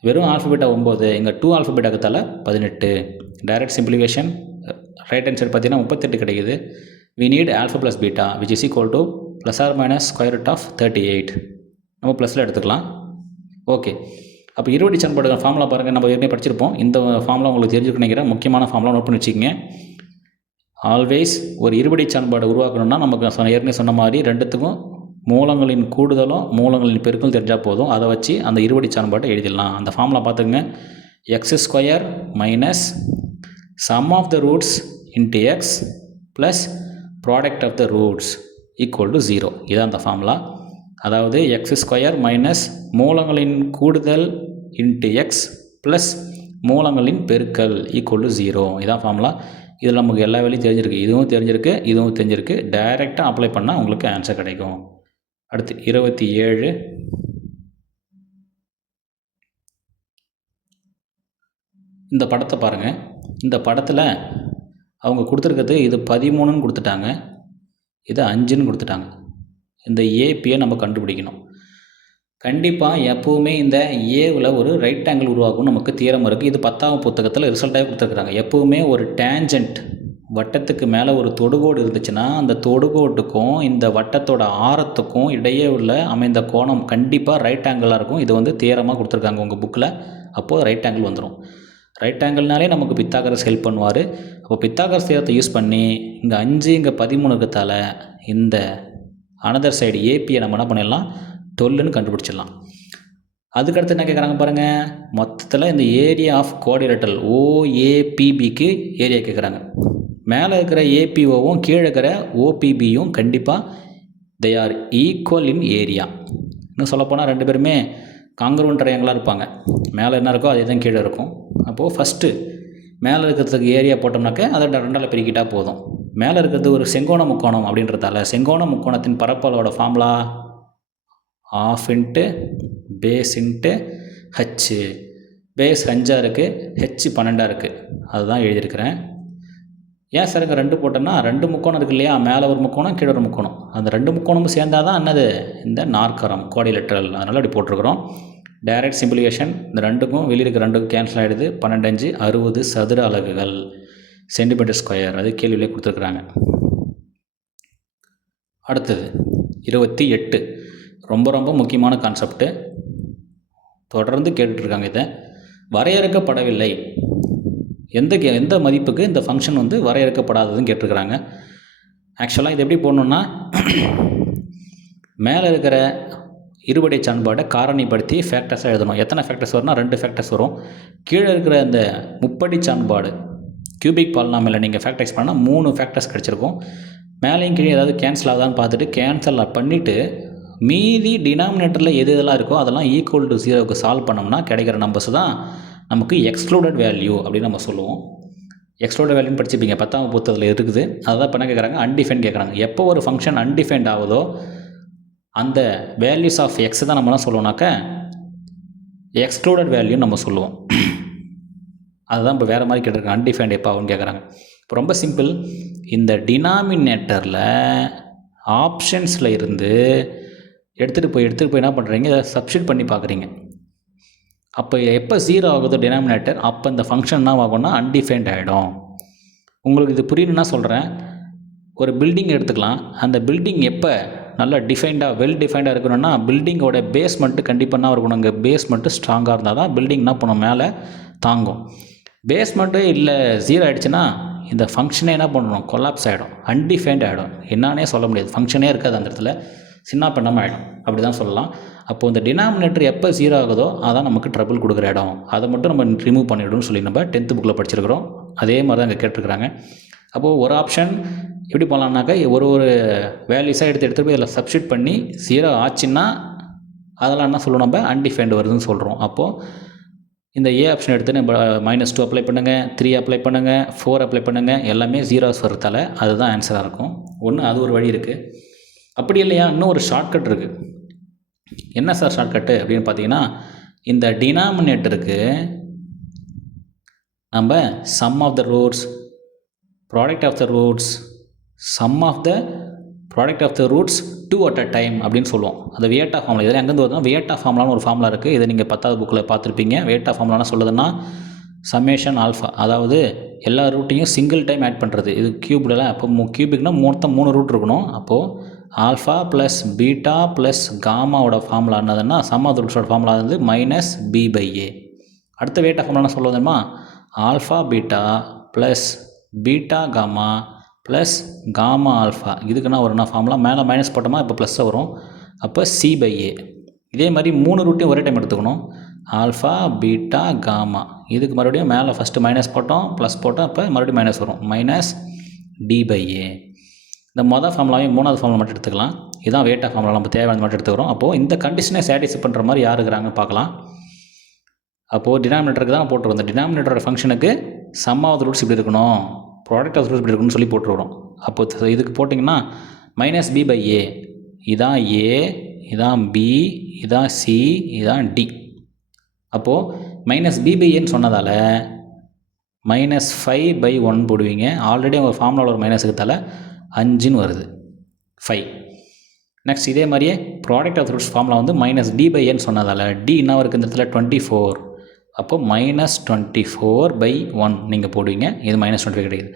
வெறும் ஆல்ஃபா பீட்டா 9, இங்கே 2 ஆல்ஃபா பீட்டாக்கு தலை 18. Direct simplification right hand side பார்த்தீங்கன்னா 38 கிடைக்குது. We need alpha plus beta which is equal to ± square root of 38. நம்ம ப்ளஸில் எடுத்துக்கலாம். ஓகே, அப்போ இருபடி சமன்பாடு ஃபார்முலா பாருங்கள். நம்ம ஏற்கனவே படிச்சிருப்போம். இந்த ஃபார்முலா உங்களுக்கு தெரிஞ்சுக்க நினைக்கிறேன். முக்கியமான ஃபார்முலா நோட் பண்ணி வச்சுக்கோங்க. ஆல்வேஸ் ஒரு இருபடி சமன்பாடு உருவாக்கணும்னா நமக்கு ஏற்கனவே சொன்ன மாதிரி 2த்துக்கும் மூலங்களின் கூடுதலும் மூலங்களின் பெருக்கலும் தெரிஞ்சால் போதும். அதை வச்சு அந்த இருபடி சமன்பாட்டை எழுதிடலாம். அந்த ஃபார்முலா பார்த்துங்க. x² minus sum of the roots into X plus product of the roots equal to 0. இதான் அந்த ஃபார்முலா. அதாவது x² மைனஸ் மூலங்களின் கூடுதல் இன்ட்டு எக்ஸ் ப்ளஸ் மூலங்களின் பெருக்கல் ஈக்குவல் டு 0. இதான் ஃபார்முலா. இதில் நமக்கு எல்லா வேலையும் தெரிஞ்சிருக்கு. இதுவும் தெரிஞ்சிருக்கு, இதுவும் தெரிஞ்சிருக்கு. டைரெக்டாக அப்ளை பண்ணால் உங்களுக்கு ஆன்சர் கிடைக்கும். அடுத்து 27. இந்த படத்தை பாருங்கள். இந்த படத்தில் அவங்க கொடுத்துருக்கிறது இது 13ன்னு கொடுத்துட்டாங்க, இது 5ன்னு கொடுத்துட்டாங்க. இந்த ஏபியை நம்ம கண்டுபிடிக்கணும். கண்டிப்பாக எப்போவுமே இந்த ஏவில் ஒரு ரைட் ஆங்கிள் உருவாகும் நமக்கு தியரம் இருக்குது. இது 10ஆம் புத்தகத்தில் ரிசல்ட்டாக கொடுத்துருக்குறாங்க. எப்போவுமே ஒரு டேஞ்சன்ட் வட்டத்துக்கு மேலே ஒரு தொடுகோடு இருந்துச்சுன்னா அந்த தொடுகோட்டுக்கும் இந்த வட்டத்தோட ஆரத்துக்கும் இடையே உள்ள அமைந்த கோணம் கண்டிப்பாக ரைட் ஆங்கிளாக இருக்கும். இது வந்து தியரமாக கொடுத்துருக்காங்க உங்கள் புக்கில். அப்போது ரைட் ஆங்கிள் வந்துடும். ரைட் ஆங்கிள்னாலே நமக்கு பித்தாகரஸ் ஹெல்ப் பண்ணுவார். அப்போ பித்தாகரஸ் தியரத்தை யூஸ் பண்ணி இங்கே 5 இங்கே 13 இருக்கிறதால இந்த அனதர் சைடு ஏபியை நம்ம என்ன பண்ணிடலாம், 12ன்னு கண்டுபிடிச்சிடலாம். அதுக்கடுத்து என்ன கேட்குறாங்க பாருங்கள், மொத்தத்தில் இந்த ஏரியா ஆஃப் குவாட்ரிலேட்டரல் OAPBக்கு ஏரியா கேட்குறாங்க. மேலே இருக்கிற ஏபிஓவும் கீழே இருக்கிற ஓபிபியும் கண்டிப்பாக they are equal in area. இன்னும் சொல்லப்போனால் ரெண்டு பேருமே காங்கிரூவன்ட் ட்ரையாங்கிளாக இருப்பாங்க. மேலே என்ன இருக்கோ அதே தான் கீழே இருக்கும். அப்போது ஃபஸ்ட்டு மேலே இருக்கிறதுக்கு ஏரியா போட்டோம்னாக்க அதை ரெண்டால் பிரிக்கிட்டால் போதும். மேலே இருக்கிறது ஒரு செங்கோண முக்கோணம் அப்படின்றதால செங்கோண முக்கோணத்தின் பரப்பளவோட formula ½ into base into h. Base 5 இருக்குது, ஹெச் 12 இருக்குது. அதுதான் எழுதியிருக்கிறேன். ஏன் சார் இங்கே 2 போட்டோன்னா 2 முக்கோணம் இருக்குது இல்லையா, மேலே ஒரு முக்கோணம் கீழே ஒரு முக்கோணம். அந்த 2 முக்கோணமும் சேர்ந்தால் தான் என்னது இந்த நாற்கரம் குவாட்ரிலேட்டரல். அதனால் அப்படி போட்டிருக்கிறோம். டைரக்ட் சிம்பிளிஃபிகேஷன், இந்த 2க்கும் வெளியில் இருக்கிற 2க்கும் கேன்சல் ஆகிடுது. 12 5 60 சதுர அலகுகள் சென்டிமீட்டர் ஸ்கொயர். அது கேள்வியிலே கொடுத்துருக்குறாங்க. அடுத்தது 28, ரொம்ப ரொம்ப முக்கியமான கான்செப்ட்டு, தொடர்ந்து கேட்டுட்ருக்காங்க. இதை வரையறுக்கப்படவில்லை, எந்த மதிப்புக்கு இந்த ஃபங்க்ஷன் வந்து வரையறுக்கப்படாததுன்னு கேட்டிருக்கிறாங்க. ஆக்சுவலாக இது எப்படி போடணுன்னா, மேலே இருக்கிற இருபடை சமன்பாட்டை காரணிப்படுத்தி ஃபேக்டர்ஸாக எழுதணும். எத்தனை ஃபேக்டர்ஸ் வரும்னா 2 ஃபேக்டர்ஸ் வரும். கீழே இருக்கிற இந்த முப்படி சமன்பாடு கியூபிக் பாலினாமியலை நீங்கள் ஃபேக்டரைஸ் பண்ணால் 3 ஃபேக்டர்ஸ் கிடச்சிருக்கும். மேலேயும் கீழே ஏதாவது கேன்சல் ஆகுதான்னு பார்த்துட்டு கேன்சல் பண்ணிவிட்டு மீதி டினாமினேட்டரில் எது இதெல்லாம் இருக்கோ அதெல்லாம் ஈக்குவல் டு 0க்கு சால்வ் பண்ணோம்னா கிடைக்கிற நம்பர்ஸ் தான் நமக்கு எக்ஸ்க்ளூடட் வேல்யூ அப்படின்னு நம்ம சொல்லுவோம். எக்ஸ்க்ளூடட் வேல்யூன்னு படிச்சுப்பீங்க, 10ஆம் புத்தகத்தில் இருக்குது. அதான் பண்ண கேட்குறாங்க, அன்டிஃபைன் கேட்குறாங்க. எப்போ ஒரு ஃபங்க்ஷன் அன்டிஃபைன்ட் ஆகுதோ அந்த வேல்யூஸ் ஆஃப் எக்ஸ் தான் நம்மளாம் சொல்லுவோம்னாக்க எக்ஸ்க்ளூடட் வேல்யூன்னு நம்ம சொல்லுவோம். அதுதான் இப்போ வேறு மாதிரி கேட்டிருக்காங்க, அன்டிஃபைன்ட் எப்போ ஆகுன்னு கேட்குறாங்க. இப்போ ரொம்ப சிம்பிள், இந்த டினாமினேட்டரில் ஆப்ஷன்ஸில் இருந்து எடுத்துகிட்டு போய் என்ன பண்ணுறீங்க, இதை சப்ஸ்டிட் பண்ணி பார்க்குறீங்க. அப்போ எப்போ 0 ஆகுதோ டினாமினேட்டர், அப்போ இந்த ஃபங்க்ஷன் என்ன ஆகும்னா அன்டிஃபைன்ட் ஆகிடும். உங்களுக்கு இது புரியணுன்னா சொல்கிறேன். ஒரு பில்டிங் எடுத்துக்கலாம். அந்த பில்டிங் எப்போ நல்லா டிஃபைண்டாக வெல் டிஃபைண்டாக இருக்கணும்னா பில்டிங்கோட பேஸ்மெண்ட்டு கண்டிப்பாக என்ன இருக்கணும், இங்கே பேஸ்மெண்ட்டு ஸ்ட்ராங்காக இருந்தால் தான் பில்டிங் என்ன பண்ணும், மேலே தாங்கும். பேஸ்மெண்ட்டே இல்லை 0 ஆகிடுச்சுன்னா இந்த ஃபங்க்ஷனே என்ன பண்ணணும், கொலாப்ஸ் ஆகிடும், அன்டிஃபைன்ட் ஆகிடும். என்னன்னே சொல்ல முடியாது, ஃபங்க்ஷனே இருக்காது அந்த இடத்துல, சின்ன பண்ணாமல் ஆகிடும். அப்படி தான் சொல்லலாம். அப்போது இந்த டினாமினேட்டர் எப்போ 0 ஆகுதோ அதான் நமக்கு ட்ரபிள் கொடுக்குற இடம். அதை மட்டும் நம்ம ரிமூவ் பண்ணிவிடும்னு சொல்லி நம்ம 10th புக்கில் படிச்சிருக்கிறோம். அதே மாதிரி தான் இங்கே கேட்டிருக்கிறாங்க. அப்போது ஒரு ஆப்ஷன் எப்படி போகலான்னாக்கா, ஒரு வேல்யூஸாக எடுத்து போய் இதில் சப்ஸ்டிட் பண்ணி 0 ஆச்சுன்னா அதெல்லாம் என்ன சொல்லுவோம், நம்ம அன்டிஃபைன்டு வருதுன்னு சொல்கிறோம். அப்போது இந்த ஏ ஆப்ஷன் எடுத்து நம்ம -2 அப்ளை பண்ணுங்கள், 3 அப்ளை பண்ணுங்கள், 4 அப்ளை பண்ணுங்கள், எல்லாமே 0s வரதால அதுதான் ஆன்சராக இருக்கும். அது ஒரு வழி இருக்குது. அப்படி இல்லையா, இன்னும் ஒரு ஷார்ட்கட் இருக்குது. என்ன சார் ஷார்ட்கட்டு அப்படின்னு பார்த்தீங்கன்னா, இந்த டினாமினேட்டருக்கு நம்ம sum of the roots, product of the roots, sum of the product of the roots 2 at a time அப்படின்னு சொல்லுவோம். அது வியட்டா ஃபார்முலா. இதெல்லாம் எங்கேருந்து வருதுன்னா வியட்டா ஃபார்முலான்னு ஒரு ஃபார்முலா இருக்குது. இதை நீங்கள் 10th புக்கில் பார்த்துருப்பீங்க. வியட்டா ஃபார்முலான்னு சொல்லுதுன்னா சம்மேஷன் ஆல்ஃபா, அதாவது எல்லா ரூட்டையும் சிங்கிள் டைம் ஆட் பண்ணுறது. இது கியூப்டெல்லாம் அப்போ கியூபிக்னா மொத்தம் 3 ரூட் இருக்கணும். அப்போது ஆல்ஃபா ப்ளஸ் பீட்டா ப்ளஸ் காமாவோட ஃபார்முலா என்னதுன்னா சம் ஆஃப் த ரூட்ஸோட ஃபார்முலா வந்து -b/a. அடுத்த வியட்டா ஃபார்முலா சொல்லுவதுமா alpha beta plus beta gamma plus gamma alpha. இதுக்குன்னா ஒரு ஃபார்முலா மேலே மைனஸ் போட்டோமா இப்போ ப்ளஸ்ஸாக வரும். அப்போ c/a. இதே மாதிரி 3 ரூட்டையும் ஒரே டைம் எடுத்துக்கணும். Alpha beta gamma. இதுக்கு மறுபடியும் மேலே ஃபஸ்ட்டு மைனஸ் போட்டோம், ப்ளஸ் போட்டோம், இப்போ மறுபடியும் மைனஸ் வரும், -d/a. இந்த மொதல் ஃபார்முலாவையும் 3வது ஃபார்முலா மட்டும் எடுத்துக்கலாம். இதுதான் வேட்டா ஃபார்முலா, நம்ம தேவையான மட்டும் எடுத்துக்கிறோம். அப்போது இந்த கண்டிஷனை சாட்டிஸ்ஃபை பண்ணுற மாதிரி யார் இருக்கிறாங்கன்னு பார்க்கலாம். அப்போது டினாமினேட்டருக்கு தான் போட்டுருவோம். இந்த டினாமினேட்டரோட ஃபங்க்ஷனுக்கு சம் ஆஃப் த ரூட்ஸ் இப்படி இருக்கணும், ப்ராடக்ட் ஆஃப் ரூட்ஸ் இப்படி இருக்கணும்னு சொல்லி போட்டுருவோம். அப்போது இதுக்கு போட்டிங்கன்னா -b/a. இதான் a, இதான் b, இதான் c, இதான் d. அப்போது -b/aன்னு சொன்னதால் -5/1 போடுவீங்க. ஆல்ரெடி ஒரு ஃபார்முலாவில் ஒரு மைனஸ் இருக்கிறதால 5ன்னு வருது, 5. நெக்ஸ்ட் இதே மாதிரியே ப்ராடக்ட் ஆஃப் ரூட்ஸ் ஃபார்முலா வந்து -d/n சொன்னதால் d என்ன இருக்குது இந்த இடத்துல 24. அப்போது -24/1 நீங்கள் போடுவீங்க. இது -25 கிடைக்குது.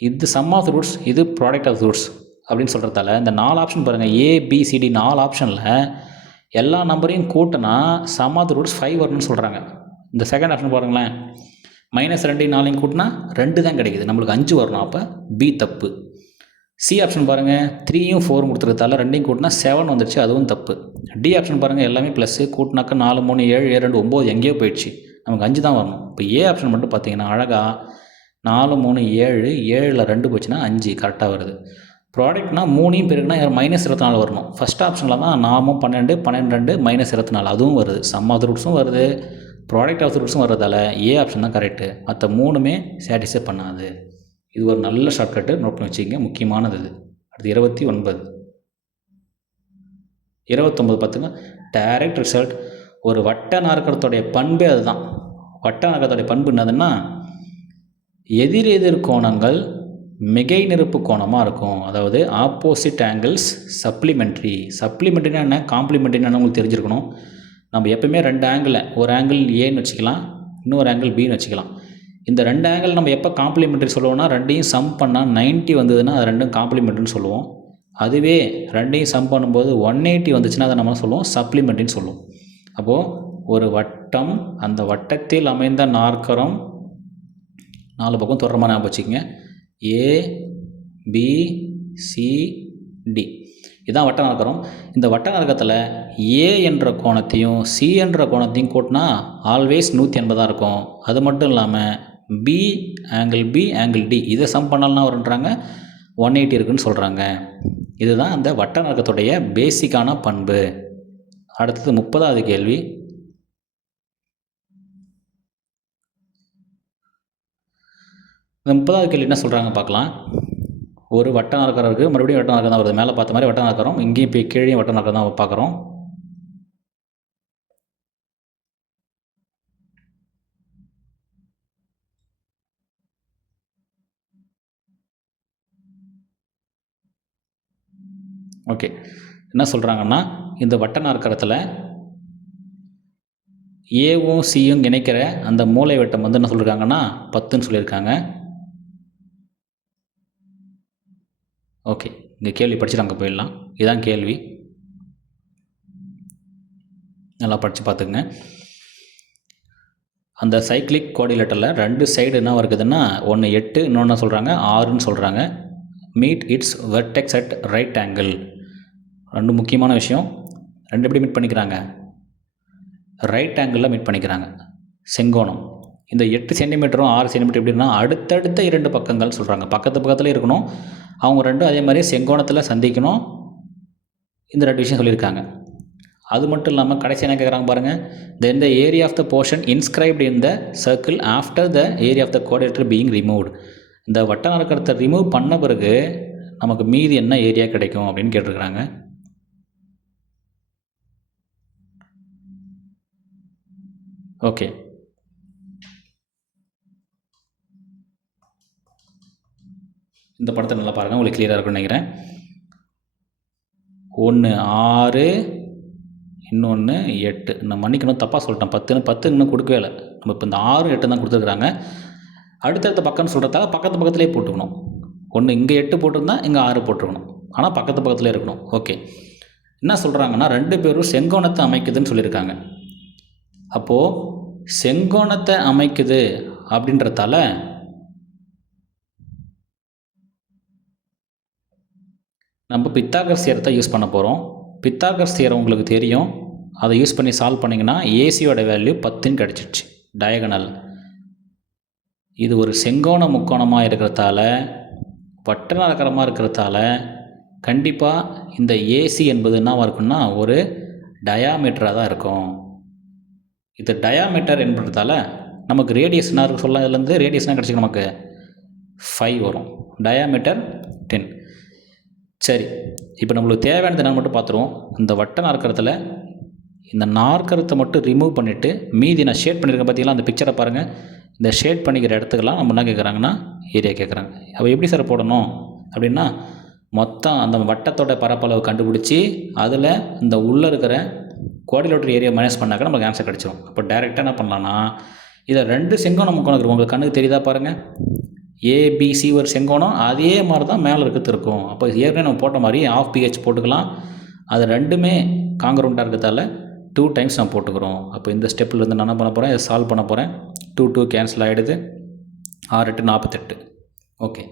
இது சம் ஆஃப் த ரூட்ஸ், இது ப்ராடக்ட் ஆஃப் ரூட்ஸ் அப்படின்னு சொல்கிறதால இந்த 4 ஆப்ஷன் பாருங்கள், ABCD 4 ஆப்ஷனில் எல்லா நம்பரையும் கூட்டினா சம் ஆஃப் த ரூட்ஸ் 5 வரணும்னு சொல்கிறாங்க. இந்த செகண்ட் ஆப்ஷன் பாருங்களேன், -2 4 கூட்டினா 2 தான் கிடைக்குது, நம்மளுக்கு 5 வரணும். அப்போ B தப்பு. சி ஆப்ஷன் பாருங்கள் 3யும் 4 கொடுத்துருக்கதால ரெண்டையும் கூட்டினா 7 வந்துடுச்சு, அதுவும் தப்பு. டி ஆப்ஷன் பாருங்கள் எல்லாமே ப்ளஸ்ஸு, கூட்டினாக்கா 4 3 7 7 2 9 எங்கேயோ போயிடுச்சு, நமக்கு 5 தான் வரணும். இப்போ ஏ ஆப்ஷன் மட்டும் பார்த்தீங்கன்னா அழகாக 4 3 7 7ல் 2 போச்சுன்னா 5 கரெக்டாக வருது. ப்ராடக்ட்னா 3யும் பெருக்குனா -24 வரணும். ஃபஸ்ட் ஆப்ஷனில் தான் 4 12 12 -24 அதுவும் வருது. சம் ஆஃப் த ரூட்ஸும் வருது, ப்ராடக்ட் ஆஃப் த ரூட்ஸும் வர்றதால ஏ ஆப்ஷன் தான் கரெக்டு. மற்ற 3மே சாட்டிஸ்ஃபை பண்ணாது. இது ஒரு நல்ல ஷார்ட்கட்டு, நோட் பண்ணி வச்சுக்கோங்க, முக்கியமானது இது. அடுத்து 29 பார்த்துங்க. Direct result. ஒரு வட்ட நாற்கரத்தோடைய பண்பே அதுதான். வட்ட நாற்கரத்தோடைய பண்பு என்னதுன்னா எதிர் கோணங்கள் மிகை நிரப்பு கோணமாக இருக்கும். அதாவது ஆப்போசிட் ஆங்கிள்ஸ் சப்ளிமெண்ட்ரினா என்ன, காம்ப்ளிமெண்ட்ரினா என்ன உங்களுக்கு தெரிஞ்சிருக்கணும். நம்ம எப்பவுமே 2 ஆங்கிளை, ஒரு ஆங்கிள் ஏன்னு வச்சுக்கலாம், இன்னொரு ஆங்கிள் பின்னு வச்சுக்கலாம். இந்த 2 ஆங்கிள் நம்ம எப்போ காம்ப்ளிமெண்ட்ரி சொல்லுவோம்னா ரெண்டையும் சம் பண்ணால் 90 வந்ததுன்னா அது ரெண்டும் காம்ப்ளிமெண்ட்ரின்னு சொல்லுவோம். அதுவே ரெண்டையும் சம் பண்ணும்போது 180 வந்துச்சுன்னா அதை நம்ம சொல்லுவோம் சப்ளிமெண்ட்ரின்னு சொல்லுவோம். அப்போது ஒரு வட்டம், அந்த வட்டத்தில் அமைந்த நாற்கரம் 4 பக்கம் தொடர மாதிரி ஞாபகம் வச்சுக்கோங்க. ஏ பி சி டி இதுதான் வட்ட நாற்கரம். இந்த வட்ட நாற்கரத்தில் ஏ என்ற கோணத்தையும் சி என்ற கோணத்தையும் கூட்டினா ஆல்வேஸ் 180 இருக்கும். அது மட்டும் இல்லாமல் பி ஆங்கிள் டி இதை சம் பண்ணால்னா வருன்றாங்க 180 இருக்குன்னு சொல்கிறாங்க. இதுதான் அந்த வட்ட நாற்கரத்துடைய பேசிக்கான பண்பு. அடுத்தது 30வது கேள்வி. இந்த 30வது கேள்வி என்ன சொல்கிறாங்க பார்க்கலாம். ஒரு வட்ட நாற்கரம் இருக்குது, மறுபடியும் வட்ட நாற்கரம் தான் வருது. மேலே பார்த்த மாதிரி வட்ட நாற்கரம், இங்கேயும் இப்போ கீழே வட்ட நாற்கரம் தான் பார்க்குறோம். ஓகே, என்ன சொல்கிறாங்கன்னா இந்த வட்ட நாற்கரத்தில் ஏவும் சியும் இணைக்கிற அந்த மூலை வட்டம் வந்து என்ன சொல்லியிருக்காங்கன்னா 10ன்னு சொல்லியிருக்காங்க. ஓகே, இங்கே கேள்வி படிச்சுட்டு அங்கே போயிடலாம். இதுதான் கேள்வி, நல்லா படித்து பார்த்துக்குங்க. அந்த சைக்ளிக் கோஆர்டினேட்டரில் 2 சைடு என்ன இருக்குதுன்னா ஒன்று 8, இன்னொன்று சொல்கிறாங்க 6ன்னு சொல்கிறாங்க. Meet it's vertex at right angle. 2 முக்கியமான விஷயம். 2 எப்படி மீட் பண்ணிக்கிறாங்க, ரைட் ஆங்கிளில் மீட் பண்ணிக்கிறாங்க, செங்கோணம். இந்த 8 சென்டிமீட்டரும் 6 சென்டிமீட்டர் எப்படின்னா அடுத்தடுத்த 2 பக்கங்கள் சொல்கிறாங்க. பக்கத்தில் இருக்கணும், அவங்க ரெண்டும் அதே மாதிரி செங்கோணத்தில் சந்திக்கணும். இந்த 2 விஷயம் சொல்லியிருக்காங்க. அது மட்டும் இல்லாமல் கடைசி என்ன கேட்குறாங்க பாருங்கள். Then the area of the portion inscribed in the circle after the area of the coordinator being removed. இந்த வட்ட நாற்கரத்தை ரிமூவ் பண்ண பிறகு நமக்கு மீதி என்ன ஏரியா கிடைக்கும் அப்படின்னு கேட்டிருக்கிறாங்க. ஓகே, இந்த படத்தை நல்லா பாருங்கள், உங்களுக்கு கிளியராக இருக்குன்னு நினைக்கிறேன். 1 6, இன்னொன்று 8. நான் மன்னிக்கணும், தப்பாக சொல்லிட்டேன். 10 இன்னும் கொடுக்கவே இல்லை. நம்ம இப்போ இந்த 6 8 தான் கொடுத்துருக்குறாங்க. அடுத்தடுத்த பக்கம்னு சொல்கிறதால பக்கத்துலேயே போட்டுக்கணும். ஒன்று இங்கே 8 போட்டிருந்தா இங்கே 6 போட்டுருக்கணும், ஆனால் பக்கத்துலேயே இருக்கணும். ஓகே, என்ன சொல்கிறாங்கன்னா 2 பேரும் செங்கோணத்தை அமைக்குதுன்னு சொல்லியிருக்காங்க. அப்போது செங்கோணத்தை அமைக்குது அப்படின்றதால நம்ம பித்தாகரஸ் தியரத்தை யூஸ் பண்ண போகிறோம். பித்தாகரஸ் தியரம் உங்களுக்கு தெரியும், அதை யூஸ் பண்ணி சால்வ் பண்ணிங்கன்னா ஏசியோட வேல்யூ 10ன்னு கிடச்சிடுச்சு. டயகனல் இது ஒரு செங்கோண முக்கோணமாக இருக்கிறதால, வட்ட நாற்கரமாக இருக்கிறதால கண்டிப்பாக இந்த ஏசி என்பது என்னவாக இருக்குன்னா ஒரு டயாமீட்டராக தான் இருக்கும். இது டயாமீட்டர் என்பதால் நமக்கு ரேடியஸ்னா சொல்ல, இதுலேருந்து ரேடியஸ்னால் கிடச்சிக்க நமக்கு 5 வரும், டயாமீட்டர் 10. சரி, இப்போ நம்மளுக்கு தேவையானது என்னன்னு மட்டும் பார்த்துருவோம். இந்த வட்ட நாற்கரத்தில் இந்த நாற்கரத்தை மட்டும் ரிமூவ் பண்ணிவிட்டு மீதி நான் ஷேட் பண்ணியிருக்கேன் பார்த்தீங்களா, அந்த பிக்சரை பாருங்கள். இந்த ஷேட் பண்ணிக்கிற இடத்துக்கெல்லாம் நம்ம என்ன கேட்குறாங்கன்னா ஏரியா கேட்குறாங்க. அப்போ எப்படி சார் போடணும் அப்படின்னா மொத்தம் அந்த வட்டத்தோட பரப்பளவு கண்டுபிடிச்சி அதில் இந்த உள்ளே இருக்கிற கோஆர்டினேட்டர் ஏரியா மைனஸ் பண்ணாக்க நமக்கு ஆன்சர் கிடச்சிடும். அப்போ டேரெக்டாக என்ன பண்ணலான்னா இதில் 2 செங்கோணம் முக்கோணம் இருக்குது, உங்களுக்கு கண்ணுக்கு தெரியுதா பாருங்கள். ஏபிசி ஒரு செங்கோணம், அதே மாதிரி தான் மேலே இருக்கிறது இருக்கும். அப்போ ஏற்கனவே நம்ம போட்ட மாதிரி ஆஃப் பிஹெச் போட்டுக்கலாம். அது ரெண்டுமே காங்கிரூண்ட்டாக இருக்கிறதால 2 டைம்ஸ் நான் போட்டுக்கிறோம். அப்போ இந்த ஸ்டெப்பில் இருந்து நான் என்ன பண்ண போகிறேன், இதை சால்வ் பண்ண போகிறேன். 2 2 கேன்சல் ஆகிடுது, 6 8 48. ஓகே,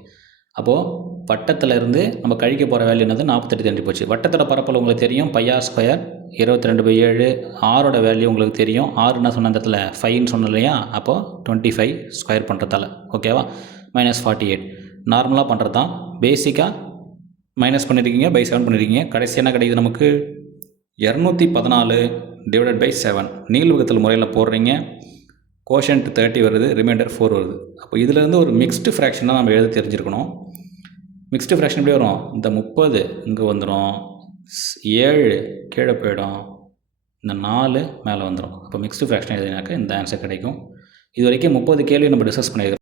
அப்போது வட்டத்தில் இருந்து நம்ம கழிக்க போகிற வேல்யூ என்னது 48 தெரிஞ்சு போச்சு. வட்டத்தோட பரப்பளவு உங்களுக்கு தெரியும் பையார் ஸ்கொயர் 22/7. ஆரோட வேல்யூ உங்களுக்கு தெரியும். ஆர் என்ன சொன்ன அந்த இடத்துல 5ன்னு சொன்னோம் இல்லையா, அப்போது 25 ஸ்கொயர் பண்ணுறதால ஓகேவா. -48 நார்மலாக பண்ணுறது தான். பேசிக்காக மைனஸ் பண்ணியிருக்கீங்க, பை 7 பண்ணியிருக்கீங்க. கடைசி என்ன கிடைக்குது நமக்கு 214/7 நீள்வகுத்தல் முறையில் போடுறீங்க. கோஷன்ட் 30 வருது, ரிமைண்டர் 4 வருது. அப்போ இதிலேருந்து ஒரு மிக்ஸ்டு ஃப்ராக்ஷனாக நம்ம எழுத தெரிஞ்சிருக்கணும். மிக்ஸ்டு ஃப்ராக்ஷன் எப்படி வரும், இந்த 30 இங்கே வந்துடும், 7 கீழே போயிடும், இந்த 4 மேலே வந்துடும். அப்போ மிக்ஸ்டு ஃப்ராக்ஷன் எழுதினாக்கா இந்த ஆன்சர் கிடைக்கும். இது வரைக்கும் 30 கேள்வி நம்ம டிஸ்கஸ் பண்ணியிருக்கோம்.